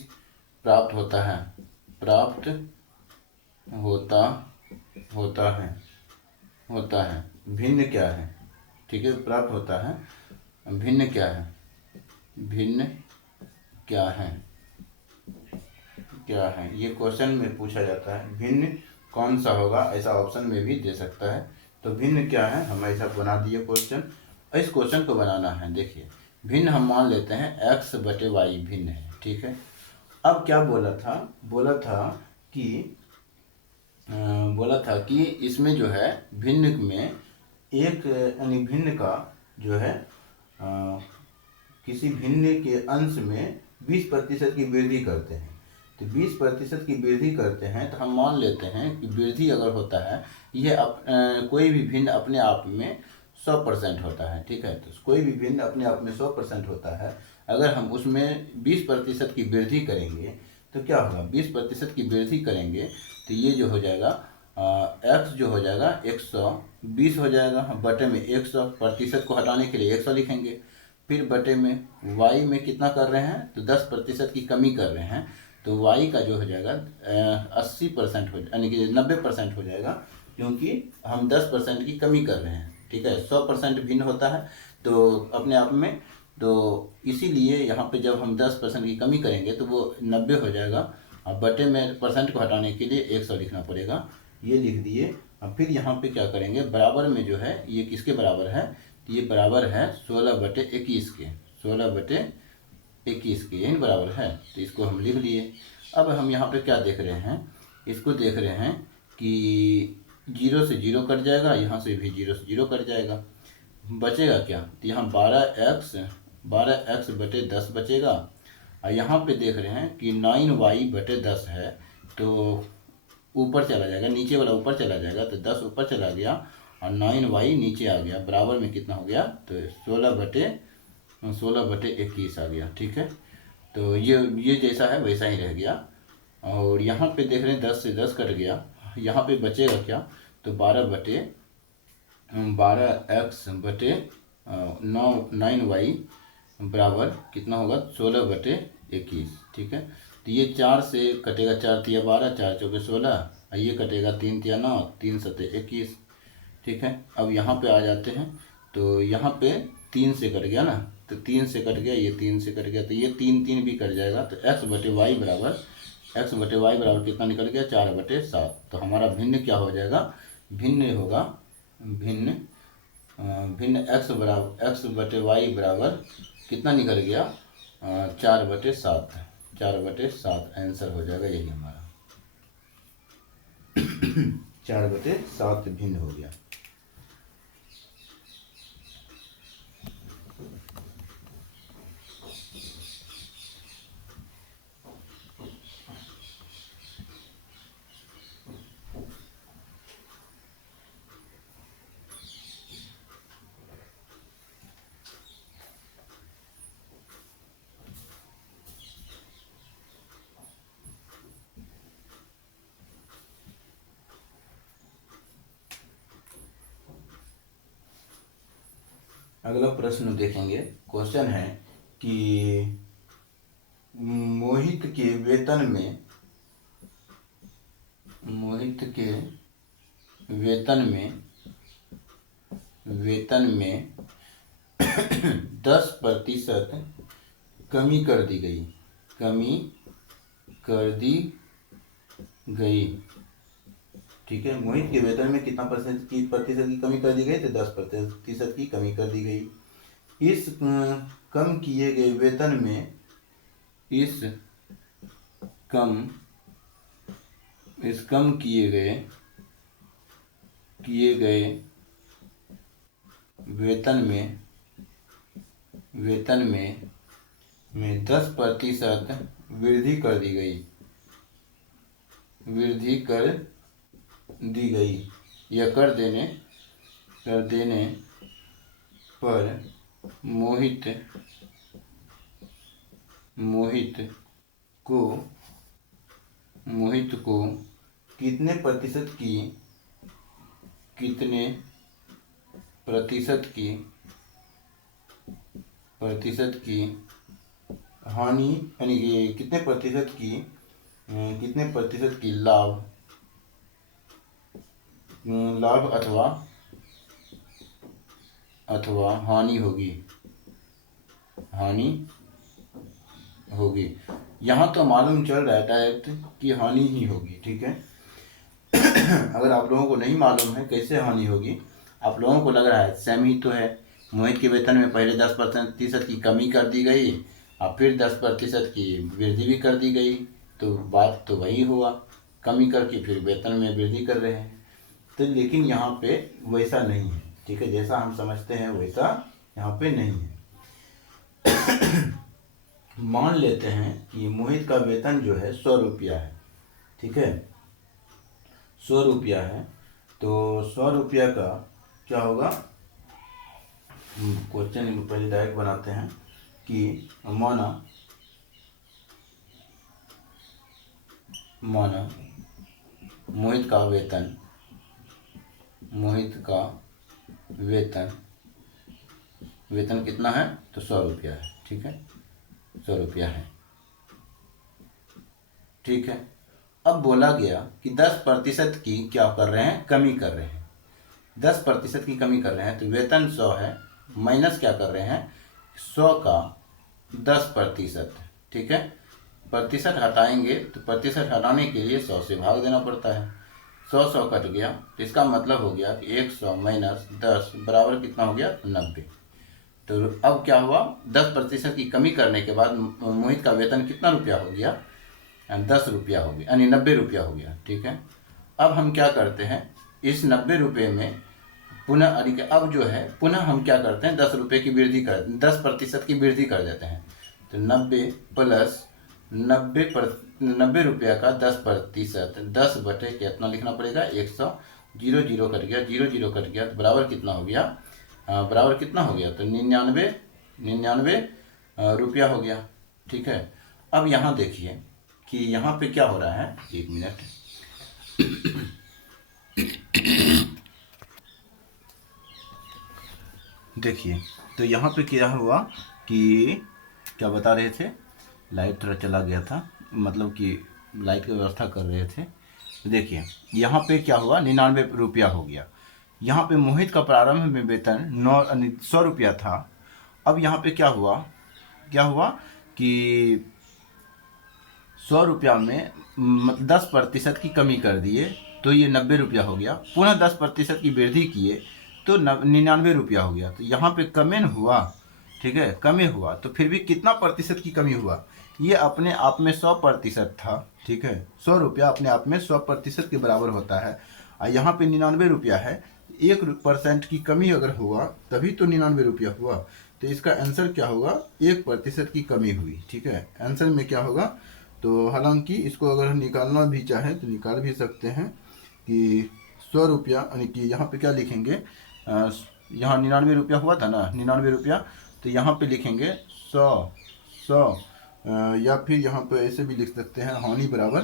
प्राप्त होता है। प्राप्त होता होता है होता है भिन्न क्या है? ठीक है, प्राप्त होता है, भिन्न क्या है? भिन्न क्या है? क्या है ये क्वेश्चन में पूछा जाता है। भिन्न कौन सा होगा, ऐसा ऑप्शन में भी दे सकता है। तो भिन्न क्या है, हम ऐसा बना दिए क्वेश्चन। इस क्वेश्चन को बनाना है, देखिए भिन्न हम मान लेते हैं x/y भिन्न है। ठीक है, अब क्या बोला था? बोला था कि इसमें जो है भिन्न में एक यानी भिन्न का जो है किसी भिन्न के अंश में 20% की वृद्धि करते हैं। तो 20% की वृद्धि करते हैं तो हम मान लेते हैं कि वृद्धि अगर होता है ये कोई भी भिन्न अपने आप में 100% होता है। ठीक है, तो कोई भी भिन्न अपने आप में 100% होता है। अगर हम उसमें 20% की वृद्धि करेंगे तो क्या होगा? 20% की वृद्धि करेंगे तो ये जो हो जाएगा x जो हो जाएगा 120 हो जाएगा। बटे में 100, प्रतिशत को हटाने के लिए 100 लिखेंगे। फिर बटे में y में कितना कर रहे हैं? तो 10% की कमी कर रहे हैं। तो y का जो हो जाएगा 80% हो यानी कि 90% हो जाएगा, क्योंकि हम 10% की कमी कर रहे हैं। ठीक है, 100% भिन्न होता है तो अपने आप में, तो इसीलिए यहाँ पे जब हम 10% की कमी करेंगे तो वो 90 हो जाएगा। अब बटे में परसेंट को हटाने के लिए 100 लिखना पड़ेगा, ये लिख दिए। अब फिर यहाँ पे क्या करेंगे, बराबर में जो है ये किसके बराबर है? तो ये बराबर है 16/21 के। 16/21 के यही बराबर है, तो इसको हम लिख लिए। अब हम यहाँ पे क्या देख रहे हैं? इसको देख रहे हैं कि 0 से 0 कट जाएगा, यहाँ से भी 0 से 0 कट जाएगा। बचेगा क्या? तो यहाँ 12x/10 बचेगा। और यहाँ पे देख रहे हैं कि 9y/10 है, तो ऊपर चला जाएगा, नीचे वाला ऊपर चला जाएगा, तो 10 ऊपर चला गया और 9y नीचे आ गया। बराबर में कितना हो गया? तो 16/21 आ गया। ठीक है, तो ये जैसा है वैसा ही रह गया। और यहाँ पे देख रहे हैं 10 से 10 कट गया, यहाँ पे बचेगा क्या? तो 9y बराबर कितना होगा? 16/21। ठीक है, तो ये 4 से कटेगा, 4 तिया 12, 4 चौके 16, और ये कटेगा 3 तिया 9, 3 सते 21। ठीक है, अब यहाँ पे आ जाते हैं, तो यहाँ पे 3 से कट गया ना, तो 3 से कट गया, ये 3 से कट गया, तो ये 3 भी कट जाएगा। तो x/y बराबर कितना निकल गया? 4/7। तो हमारा भिन्न क्या हो जाएगा? भिन्न होगा भिन्न x/y बराबर कितना निकल गया? 4/7। 4/7 आंसर हो जाएगा, यही हमारा 4/7 भिन्न हो गया। अगला प्रश्न देखेंगे। क्वेश्चन है कि मोहित के वेतन में 10% कमी कर दी गई। ठीक है, मोहित के वेतन में कितना प्रतिशत की कमी कर दी गई? तो 10% की कमी कर दी गई। इस कम किए गए वेतन में 10% वृद्धि कर दी गई या कर देने पर मोहित को कितने प्रतिशत की हानि, यानी कि कितने प्रतिशत की लाभ अथवा हानि होगी। यहाँ तो मालूम चल रहा है डायरेक्ट कि हानि ही होगी, ठीक है। अगर आप लोगों को नहीं मालूम है कैसे हानि होगी, आप लोगों को लग रहा है सेम ही तो है। मोहित के वेतन में पहले 10% की कमी कर दी गई और फिर 10% की वृद्धि भी कर दी गई, तो बात तो वही हुआ, कमी करके फिर वेतन में वृद्धि कर रहे हैं। तो लेकिन यहाँ पे वैसा नहीं है, ठीक है, जैसा हम समझते हैं वैसा यहाँ पे नहीं है। मान लेते हैं कि मोहित का वेतन जो है 100 रुपया है, ठीक है, 100 रुपया है। तो 100 रुपया का क्या होगा, क्वेश्चन पहले डायरेक्ट बनाते हैं कि माना मोहित का वेतन कितना है, तो 100 रुपया है, ठीक है, 100 रुपया है, ठीक है। अब बोला गया कि 10% की क्या कर रहे हैं, कमी कर रहे हैं, 10% की कमी कर रहे हैं। तो वेतन 100 है, माइनस क्या कर रहे हैं, 100 का 10%, ठीक है। प्रतिशत हटाएंगे तो प्रतिशत हटाने के लिए 100 से भाग देना पड़ता है। 100 कट गया, तो इसका मतलब हो गया कि 100 माइनस 10 बराबर कितना हो गया, 90। तो अब क्या हुआ, 10% की कमी करने के बाद मोहित का वेतन कितना रुपया हो गया, 10 रुपया हो गया, यानी 90 रुपया हो गया, ठीक है। अब हम क्या करते हैं, इस 90 रुपये में पुनः अब जो है पुनः हम क्या करते हैं, 10 रुपये की वृद्धि 10% की वृद्धि कर देते हैं। तो 90 प्लस 90 रुपया का 10%, 10 बटे कितना लिखना पड़ेगा, 100, 0 0 कट गया, 0 0 कट गया, तो बराबर कितना हो गया, बराबर कितना हो गया, तो 99 रुपया हो गया, ठीक है। अब यहाँ देखिए कि यहाँ पे क्या हो रहा है, एक मिनट, देखिए। तो यहाँ पे क्या हुआ कि क्या बता रहे थे, लाइट थोड़ा चला गया था, मतलब कि लाइट की व्यवस्था कर रहे थे। तो देखिए यहाँ पे क्या हुआ, 99 रुपया हो गया। यहाँ पे मोहित का प्रारंभ में वेतन 100 रुपया था। अब यहाँ पे क्या हुआ कि 100 रुपया में 10% की कमी कर दिए, तो ये 90 रुपया हो गया। पुनः 10% की वृद्धि किए तो 99 रुपया हो गया। तो यहाँ पे कमेन हुआ, ठीक है, कमी हुआ। तो फिर भी कितना प्रतिशत की कमी हुआ, ये अपने आप में 100% था, ठीक है। 100 रुपया अपने आप में 100% के बराबर होता है, और यहाँ पे 99 रुपया है। 1% की कमी अगर हुआ तभी तो 99 रुपया हुआ। तो इसका आंसर क्या होगा, 1% की कमी हुई, ठीक है। आंसर में क्या होगा, तो हालांकि इसको अगर निकालना भी चाहें तो निकाल भी सकते हैं कि 100 रुपया, यानी कि यहाँ पे क्या लिखेंगे, यहाँ 99 रुपया हुआ था ना, 99 रुपया, तो यहाँ पे लिखेंगे 100 या फिर यहाँ पे ऐसे भी लिख सकते हैं, हानि बराबर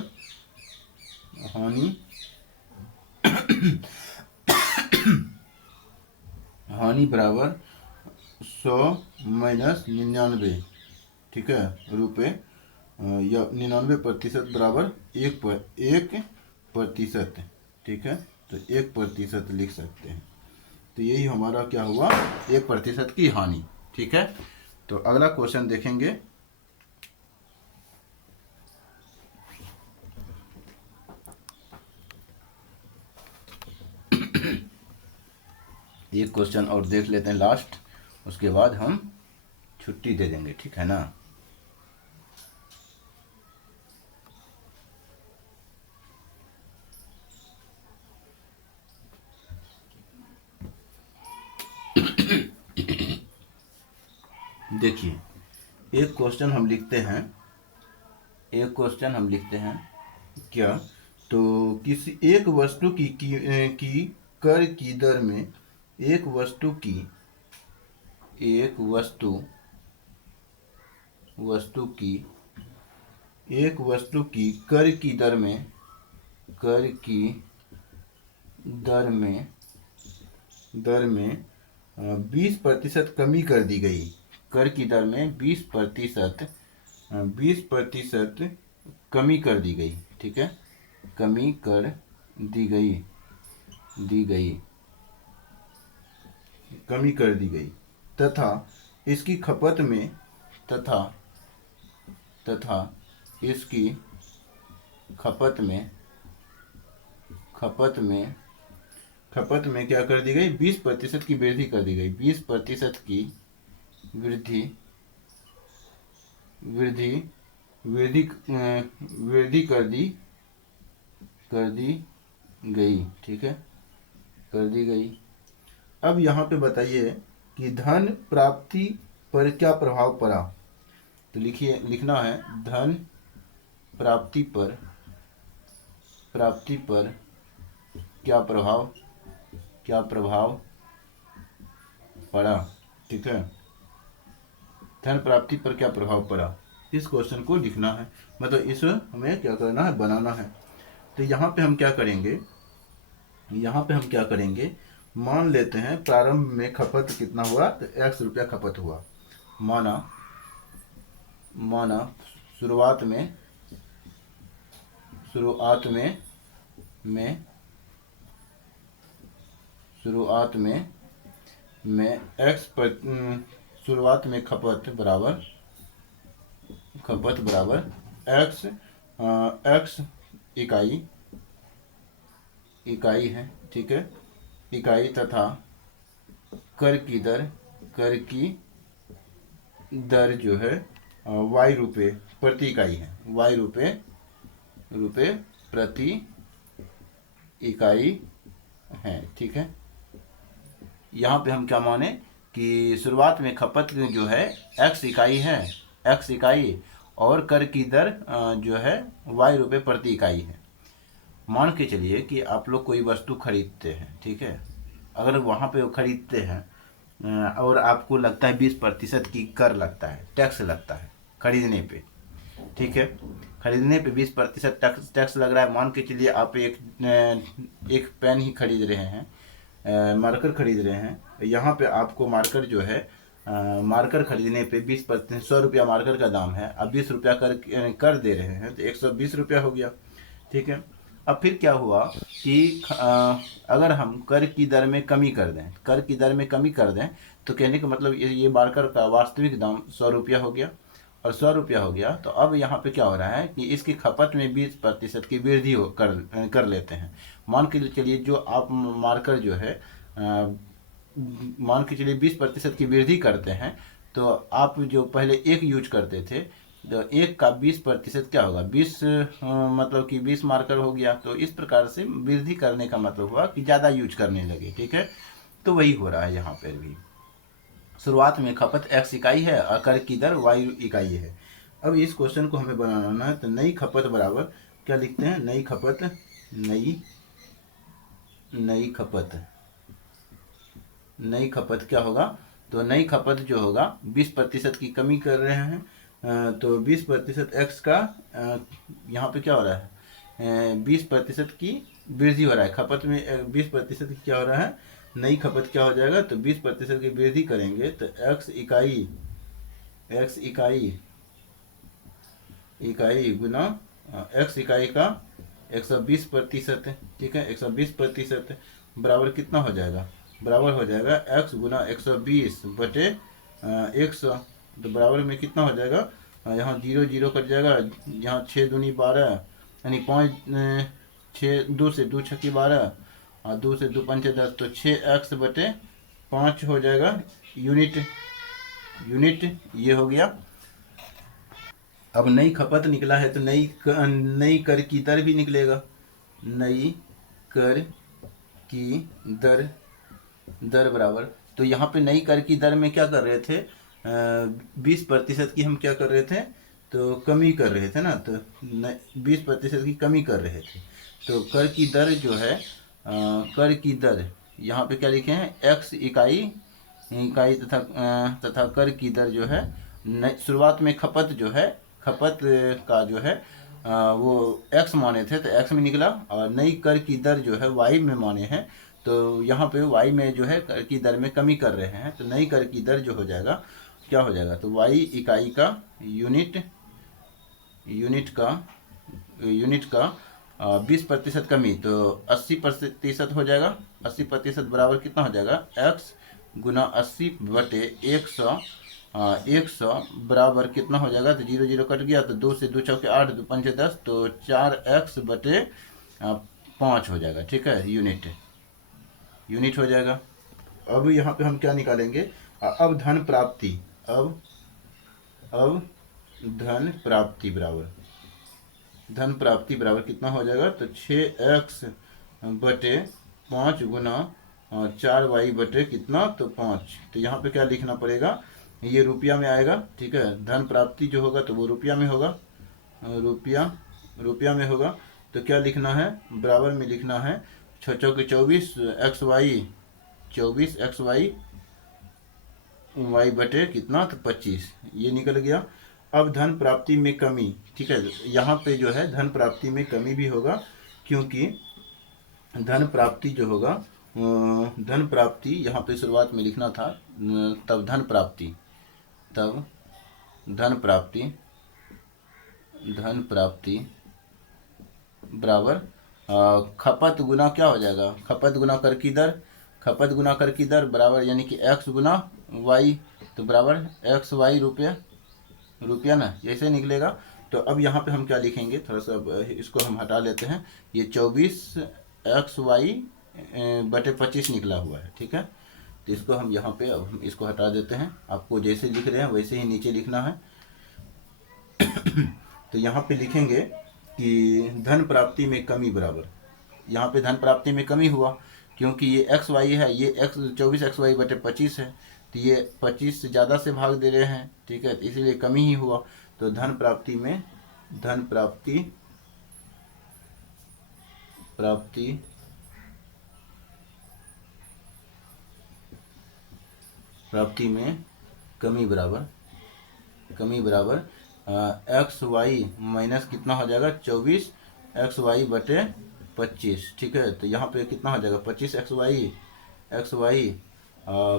हानि बराबर 100 माइनस 99, ठीक है, रुपये, या 99% बराबर 1%, ठीक है। तो 1% लिख सकते हैं। तो यही हमारा क्या हुआ, 1% की हानि, ठीक है। तो अगला क्वेश्चन देखेंगे। एक क्वेश्चन और देख लेते हैं लास्ट, उसके बाद हम छुट्टी दे देंगे, ठीक है ना। देखिए एक क्वेश्चन हम लिखते हैं क्या, तो किसी एक वस्तु की कर की दर में एक वस्तु की कर की दर में कर की दर में 20% कमी कर दी गई। कर की दर में 20% कमी कर दी गई। ठीक है, कमी कर दी गई कमी कर दी गई तथा इसकी खपत में तथा इसकी खपत में क्या कर दी गई, 20% की वृद्धि कर दी गई। 20% की वृद्धि कर दी गई। ठीक है, कर दी गई। अब यहाँ पे बताइए कि धन प्राप्ति पर क्या प्रभाव पड़ा। तो लिखिए, लिखना है धन प्राप्ति पर क्या प्रभाव पड़ा। ठीक है, धन प्राप्ति पर क्या प्रभाव पड़ा, इस क्वेश्चन को लिखना है, मतलब इस हमें क्या करना है, बनाना है। तो यहाँ पे हम क्या करेंगे, मान लेते हैं प्रारंभ में खपत कितना हुआ, तो x रुपया खपत हुआ। माना शुरुआत में x पर शुरुआत में खपत बराबर x इकाई है। ठीक है, इकाई तथा कर की दर जो है y रुपये प्रति इकाई है। y रुपये प्रति इकाई है। ठीक है, यहाँ पे हम क्या माने कि शुरुआत में खपत जो है x इकाई और कर की दर जो है y रुपये प्रति इकाई है। मान के चलिए कि आप लोग कोई वस्तु खरीदते हैं। ठीक है, अगर वहाँ पे खरीदते हैं और आपको लगता है 20% की कर लगता है, टैक्स लगता है खरीदने पे। ठीक है, खरीदने पे 20% टैक्स लग रहा है। मान के चलिए आप एक पेन ही खरीद रहे हैं, मार्कर खरीद रहे हैं। यहाँ पे आपको मार्कर जो है मार्कर खरीदने पे 20%, 100 रुपया मार्कर का दाम है, अब 20 रुपया कर दे रहे हैं, तो 120 रुपया हो गया। ठीक है, अब फिर क्या हुआ कि अगर हम कर की दर में कमी कर दें, तो कहने का मतलब ये मार्कर का वास्तविक दाम 100 रुपया हो गया, और 100 रुपया हो गया। तो अब यहाँ पे क्या हो रहा है कि इसकी खपत में 20% की वृद्धि कर लेते हैं। मान के चलिए जो आप मार्कर जो है मान के चलिए 20% की वृद्धि करते हैं, तो आप जो पहले एक यूज करते थे, तो एक का 20% क्या होगा, 20 मतलब कि 20 मार्कर हो गया। तो इस प्रकार से वृद्धि करने का मतलब हुआ कि ज़्यादा यूज करने लगे। ठीक है, तो वही हो रहा है यहाँ पर भी। शुरुआत में खपत x इकाई है और कर की दर y इकाई है। अब इस क्वेश्चन को हमें बनाना है, तो नई खपत बराबर क्या लिखते हैं, नई खपत क्या होगा, तो नई खपत जो होगा 20% की कमी कर रहे हैं, तो 20% x का यहाँ पे क्या हो रहा है, 20% की वृद्धि हो रहा है। खपत में 20% की क्या हो रहा है, नई खपत क्या हो जाएगा, तो 20% की वृद्धि करेंगे तो x इकाई गुना x इकाई का 120%। ठीक है, 120% बराबर कितना हो जाएगा, बराबर हो जाएगा x गुना 120 बटे 100। तो बराबर में कितना हो जाएगा, यहाँ 0 0 कट जाएगा, यहाँ 6 दूनी 12, यानी 5 6 2 से 2 छक्की 12 और 2 से 2 पंचे 10, तो 6x बटे 5 हो जाएगा यूनिट ये हो गया। अब नई खपत निकला है तो नई कर की दर भी निकलेगा। नई कर की दर बराबर, तो यहाँ पे नई कर की दर में क्या कर रहे थे, 20% की हम क्या कर रहे थे, तो कमी कर रहे थे ना, तो 20% की कमी कर रहे थे। तो कर की दर जो है कर की दर यहाँ पे क्या लिखे हैं, x इकाई तथा कर की दर जो है शुरुआत में खपत जो है, खपत का जो है वो x माने थे तो x में निकला, और नई कर की दर जो है y में माने हैं, तो यहाँ पे y में जो है कर की दर में कमी कर रहे हैं, तो नई कर की दर जो हो जाएगा क्या हो जाएगा, तो y इकाई का यूनिट का 20% कमी, तो 80% हो जाएगा। 80% बराबर कितना हो जाएगा, x गुना 80 बटे 100, 100 बराबर कितना हो जाएगा, तो 0 0 कट गया, तो 2 से 2 चौके 8, 2 पंचे 10, तो 4x बटे 5 हो जाएगा। ठीक है, यूनिट हो जाएगा। अब यहाँ पे हम क्या निकालेंगे, अब धन प्राप्ति, अब धन प्राप्ति बराबर कितना हो जाएगा, तो 6x बटे 5 गुना 4y बटे कितना, तो 5। तो यहाँ पे क्या लिखना पड़ेगा, ये रुपया में आएगा। ठीक है, धन प्राप्ति जो होगा तो वो रुपया में होगा, रुपया में होगा। तो क्या लिखना है, बराबर में लिखना है 6 चौके 24 xy y बटे कितना, तो 25, ये निकल गया। अब धन प्राप्ति में कमी। ठीक है, यहाँ पे जो है धन प्राप्ति में कमी भी होगा, क्योंकि धन प्राप्ति जो होगा, धन प्राप्ति यहाँ पे शुरुआत में लिखना था, तब धन प्राप्ति बराबर खपत गुना क्या हो जाएगा, खपत गुना कर की दर बराबर, यानी कि x गुना y, तो बराबर xy रुपया ना, ऐसे निकलेगा। तो अब यहाँ पे हम क्या लिखेंगे, थोड़ा सा इसको हम हटा लेते हैं, ये 24xy बटे 25 निकला हुआ है। ठीक है, तो इसको हम यहाँ पे अब हम इसको हटा देते हैं, आपको जैसे लिख रहे हैं वैसे ही नीचे लिखना है। तो यहाँ पे लिखेंगे कि धन प्राप्ति में कमी बराबर, यहाँ पे धन प्राप्ति में कमी हुआ क्योंकि ये xy है, ये 24xy बटे 25 है, तो ये 25 से ज़्यादा से भाग दे रहे हैं। ठीक है, तो इसीलिए कमी ही हुआ। तो धन प्राप्ति में कमी बराबर एक्स वाई माइनस कितना हो जाएगा, 24xy बटे 25। ठीक है, तो यहाँ पे कितना हो जाएगा, 25xy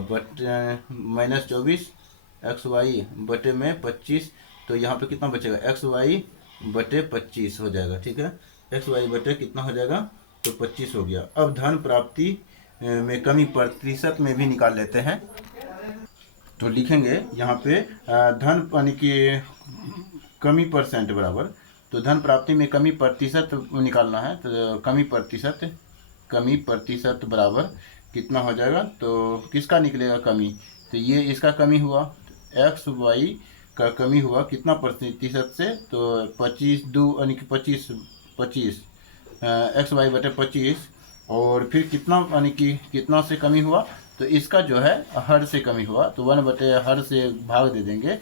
बटे माइनस 24xy बटे में 25, तो यहाँ पे कितना बचेगा, xy बटे 25 हो जाएगा। ठीक है, xy बटे कितना हो जाएगा, तो 25 हो गया। अब धन प्राप्ति में कमी प्रतिशत में भी निकाल लेते हैं। तो लिखेंगे यहाँ पे धन यानी कि कमी परसेंट बराबर, तो धन प्राप्ति में कमी प्रतिशत निकालना है, तो कमी प्रतिशत बराबर कितना हो जाएगा, तो किसका निकलेगा कमी, तो ये इसका कमी हुआ, एक्स वाई का कमी हुआ कितना प्रतिशत से, तो 25 2 यानी कि 25 एक्स वाई बटे 25, और फिर कितना यानी कि कितना से कमी हुआ, तो इसका जो है हर से कमी हुआ, तो 1 बटे हर से भाग दे देंगे,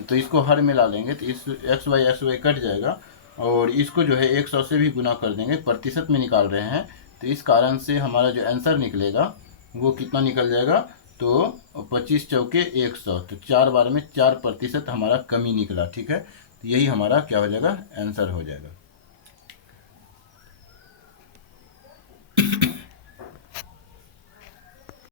तो इसको हर में ला लेंगे, तो इस एक्स वाई कट जाएगा, और इसको जो है 100 से भी गुना कर देंगे, प्रतिशत में निकाल रहे हैं, तो इस कारण से हमारा जो आंसर निकलेगा वो कितना निकल जाएगा, तो 25 चौके 100, तो 4 बार में 4% हमारा कमी निकला। ठीक है, तो यही हमारा क्या हो जाएगा, आंसर हो जाएगा।